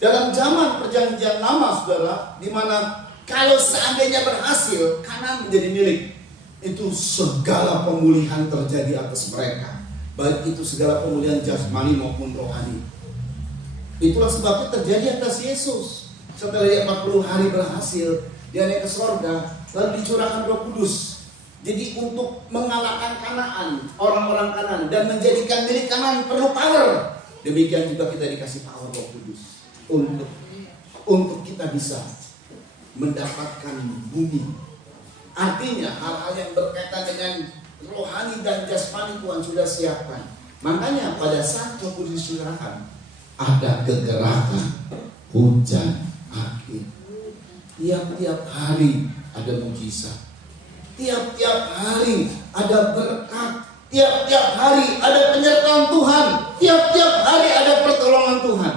Dalam zaman perjanjian lama, saudara, di mana kalau seandainya berhasil, Kanaan menjadi milik, itu segala pemulihan terjadi atas mereka. Baik itu segala pemulihan jasmani maupun rohani. Itulah sebabnya terjadi atas Yesus. Setelah dia 40 hari berhasil, dia naik ke sorga, lalu dicurahkan Roh Kudus. Jadi untuk mengalahkan Kanaan, orang-orang Kanaan, dan menjadikan milik Kanaan perlu power. Demikian juga kita dikasih power Roh Kudus untuk kita bisa mendapatkan bumi. Artinya hal-hal yang berkaitan dengan rohani dan jasmani Tuhan sudah siapkan. Makanya pada saat Roh Kudus dicurahkan, ada kegerakan hujan akhir. Tiap-tiap hari ada mujizat. Tiap-tiap hari ada berkat. Tiap-tiap hari ada penyertaan Tuhan. Tiap-tiap hari ada pertolongan Tuhan.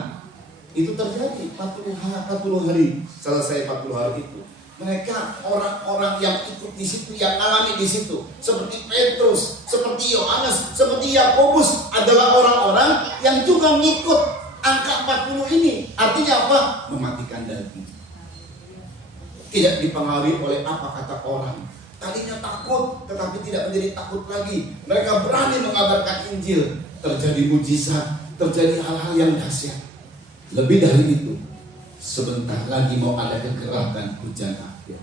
Itu terjadi 40 hari. Selesai 40 hari itu, mereka orang-orang yang ikut di situ, yang alami di situ, seperti Petrus, seperti Yohanes, seperti Yakobus, adalah orang-orang yang juga mengikut angka 40 ini. Artinya apa? Mematikan daging. Tidak dipengaruhi oleh apa kata orang. Tadinya takut, tetapi tidak menjadi takut lagi. Mereka berani mengabarkan Injil. Terjadi mujizat, terjadi hal-hal yang dahsyat. Lebih dari itu, sebentar lagi mau ada kegerakan hujan akhir.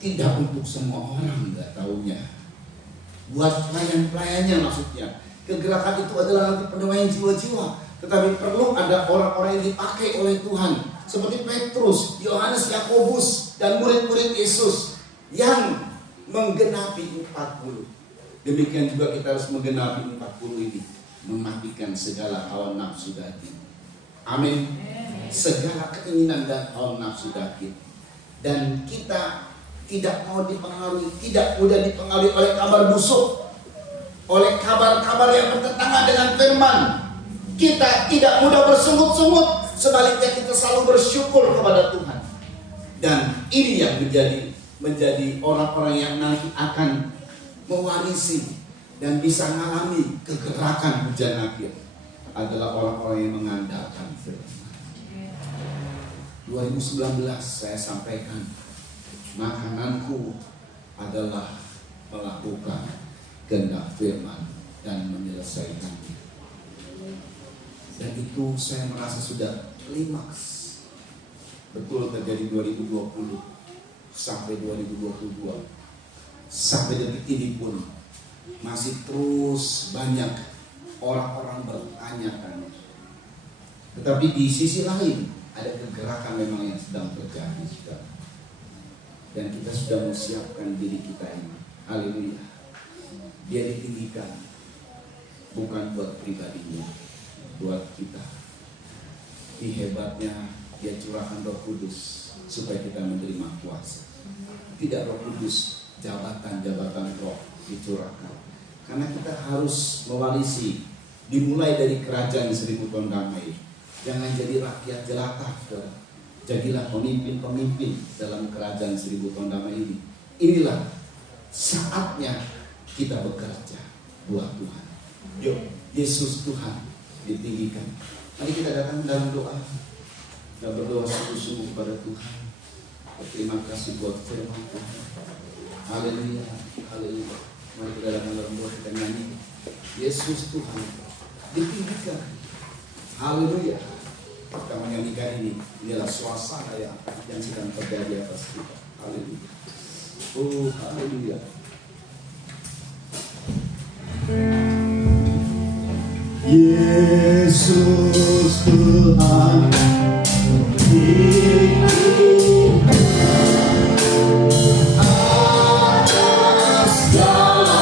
Tidak untuk semua orang, nggak taunya. Buat pelayan-pelayannya maksudnya. Kegerakan itu adalah nanti pendamaian jiwa-jiwa. Tetapi perlu ada orang-orang yang dipakai oleh Tuhan. Seperti Petrus, Yohanes, Yakobus, dan murid-murid Yesus yang menggenapi 40. Demikian juga kita harus menggenapi 40 ini. Mematikan segala hawa nafsu daging. Amin. Segala keinginan dan hawa nafsu daging. Dan kita tidak mau dipengaruhi, tidak mudah dipengaruhi oleh kabar busuk, oleh kabar-kabar yang bertentangan dengan firman. Kita tidak mudah bersungut-sungut, sebaliknya kita selalu bersyukur kepada Tuhan. Dan ini yang menjadi orang-orang yang nanti akan mewarisi dan bisa mengalami kegerakan hujan akhir, adalah orang-orang yang mengandalkan firman. 2019 saya sampaikan, makananku adalah melakukan kehendak firman dan menyelesaikannya. Dan itu saya merasa sudah klimaks. Betul terjadi 2020 sampai 2022. Sampai detik ini pun masih terus banyak orang-orang bertanya-tanya. Tetapi di sisi lain ada kegerakan memang yang sedang terjadi sudah. Dan kita sudah menyiapkan diri kita ini. Haleluya. Dia ditinggikan bukan buat pribadinya, buat kita. Di hebatnya dia curahkan Roh Kudus supaya kita menerima kuasa. Tidak Roh Kudus, jabatan-jabatan roh dicurahkan. Karena kita harus mewarisi, dimulai dari kerajaan 1000 tahun damai. Jangan jadi rakyat jelata, saudara. Jadilah pemimpin-pemimpin dalam kerajaan 1000 tahun damai ini. Inilah saatnya kita bekerja buat Tuhan. Yuk, Yesus Tuhan ditinggikan. Mari kita datang dalam doa dan berdoa sungguh-sungguh kepada Tuhan. Terima kasih buat firman Tuhan. Haleluya, haleluya. Mari kita datang dalam doa, kita nyanyi. Yesus Tuhan ditinggikan. Haleluya. Kita menyanyikan ini. Inilah suasana yang sedang terjadi atas kita. Haleluya. Oh, haleluya. Yesus Tuhan atas segala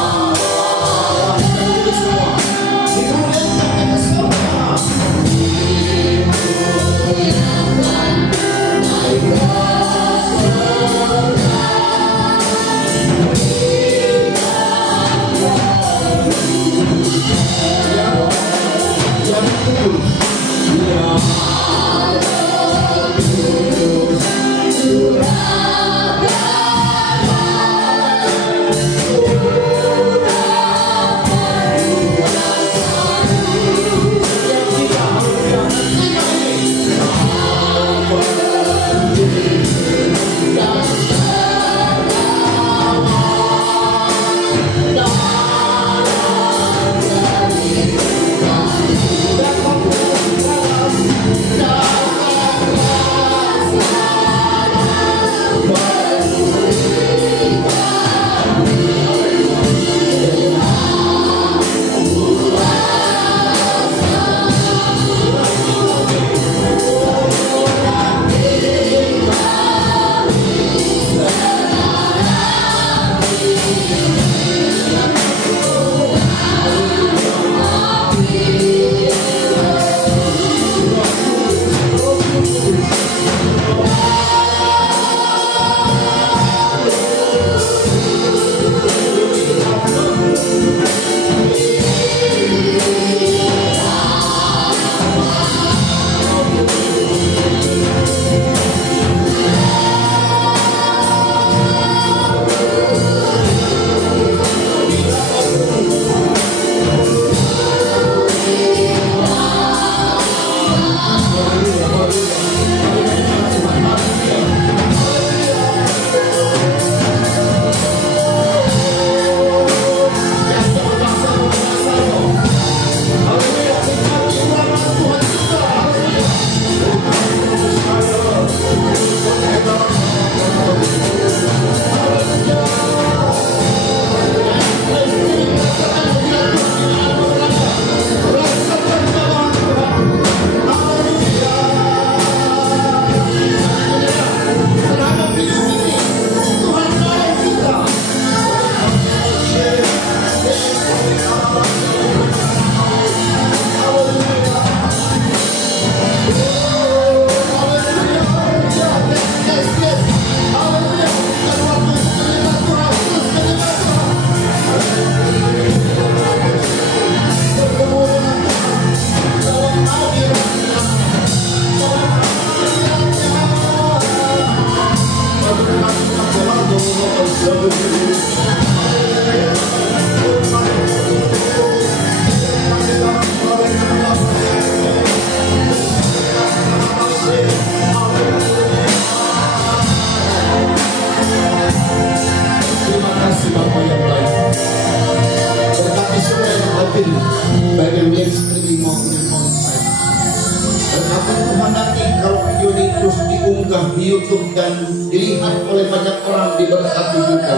di YouTube dan dilihat oleh banyak orang, diberkati juga.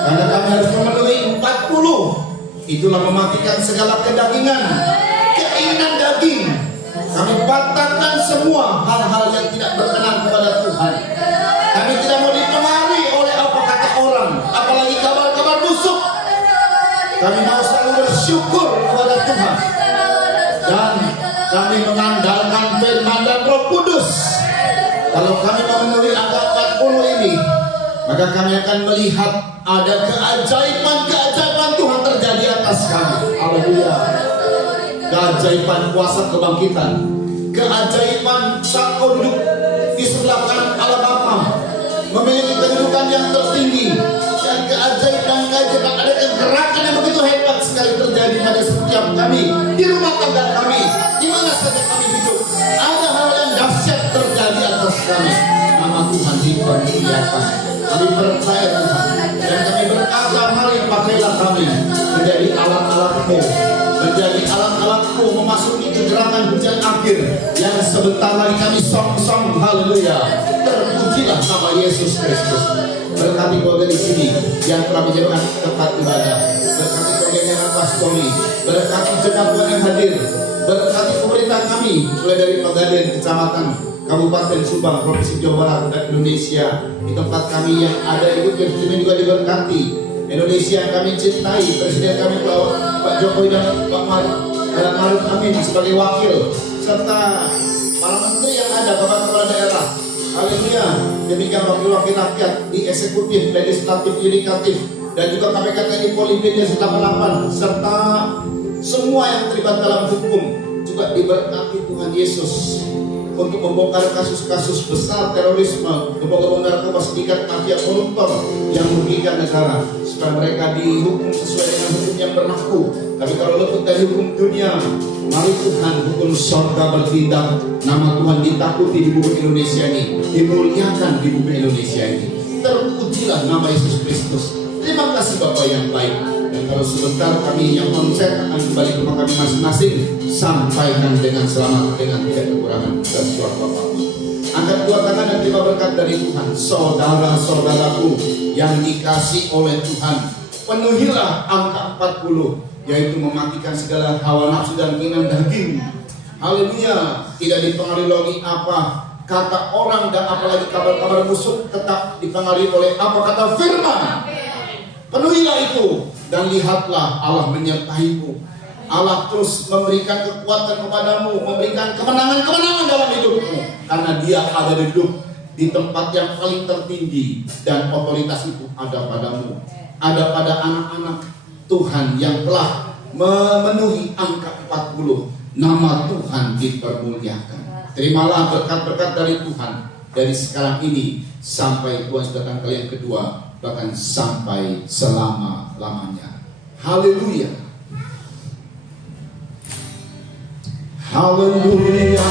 Karena kami harus memenuhi 40 itulah mematikan segala kedagingan, keinginan daging. Kami batalkan semua hal-hal yang tidak berkenan kepada Tuhan. Kami tidak mau dipengaruhi oleh apa kata orang, apalagi kabar-kabar busuk. Kami mau selalu bersyukur kepada Tuhan, dan kami mengandalkan firman dan Roh Kudus. Kalau kami memenuhi angka 40 ini, maka kami akan melihat ada keajaiban-keajaiban Tuhan terjadi atas kami. Haleluya. Keajaiban kuasa kebangkitan, keajaiban saat kau duduk di sebelah kanan Allah Bapa, memiliki kedudukan yang tertinggi, dan keajaiban-keajaiban, ada kegerakan yang begitu hebat sekali terjadi pada setiap kami, di rumah tangga kami, di mana saja kami hidup. Ada hal yang dahsyat terjadi atas kami. Nama Tuhan dipermuliakan. Kami percaya Tuhan, dan kami berkata, mari pakailah kami menjadi alat-alat-Mu, menjadi alat-alat-Mu memasuki kegerakan hujan akhir yang sebentar lagi kami song-song. Haleluya. Terpujilah nama Yesus Kristus. Berkati keluarga di sini yang telah menjalankan tempat ibadah. Berkati keluarga yang Pastoni. Berkati jemaat Tuhan yang hadir. Berkati pemerintah kami, mulai dari Pegaden, Kecamatan, Kabupaten Subang, Provinsi Jawa Barat, dan Indonesia. Di tempat kami yang ada Ibu Presiden juga diberkati. Indonesia yang kami cintai, Presiden kami Pak Jokowi dan Pak Maruf Amin sebagai wakil, serta para menteri yang ada, kepala daerah. Haleluya. Demikian wakil-wakil rakyat di eksekutif, legislatif, yudikatif, dan juga KPK TNI Polri Densus 88, serta semua yang terlibat dalam hukum juga diberkati Tuhan Yesus untuk membongkar kasus-kasus besar terorisme, gebong-gebong narkoba, sindikat mafia koruptor yang merugikan negara, supaya mereka dihukum sesuai dengan hukum yang berlaku. Tapi kalau luput dari hukum dunia, mari Tuhan hukum surga bertindak. Nama Tuhan ditakuti di bumi Indonesia ini, dimuliakan di bumi Indonesia ini. Terpujilah nama Yesus Kristus. Terima kasih Bapak yang baik. Dan kalau sebentar kami yang konser akan kembali ke rumah kami masing-masing, sampaikan dengan selamat, dengan tidak kekurangan dan suara Bapak. Angkat dua tangan dan terima berkat dari Tuhan. Saudara-saudaraku yang dikasih oleh Tuhan, penuhilah angka 40, yaitu mematikan segala hawa nafsu dan keinginan daging. Haleluya. Tidak dipengaruhi lagi apa kata orang dan apalagi kabar-kabar busuk, tetap dipengaruhi oleh apa kata firman. Penuhilah itu, dan lihatlah Allah menyertai-Mu. Allah terus memberikan kekuatan kepadamu, memberikan kemenangan-kemenangan dalam hidupmu, karena Dia ada duduk di tempat yang paling tertinggi, dan otoritas itu ada padamu, ada pada anak-anak Tuhan yang telah memenuhi angka 40. Nama Tuhan dipermuliakan. Terimalah berkat-berkat dari Tuhan dari sekarang ini sampai Tuhan datang kali yang kedua, bahkan sampai selama-lamanya. Haleluya. Haleluya.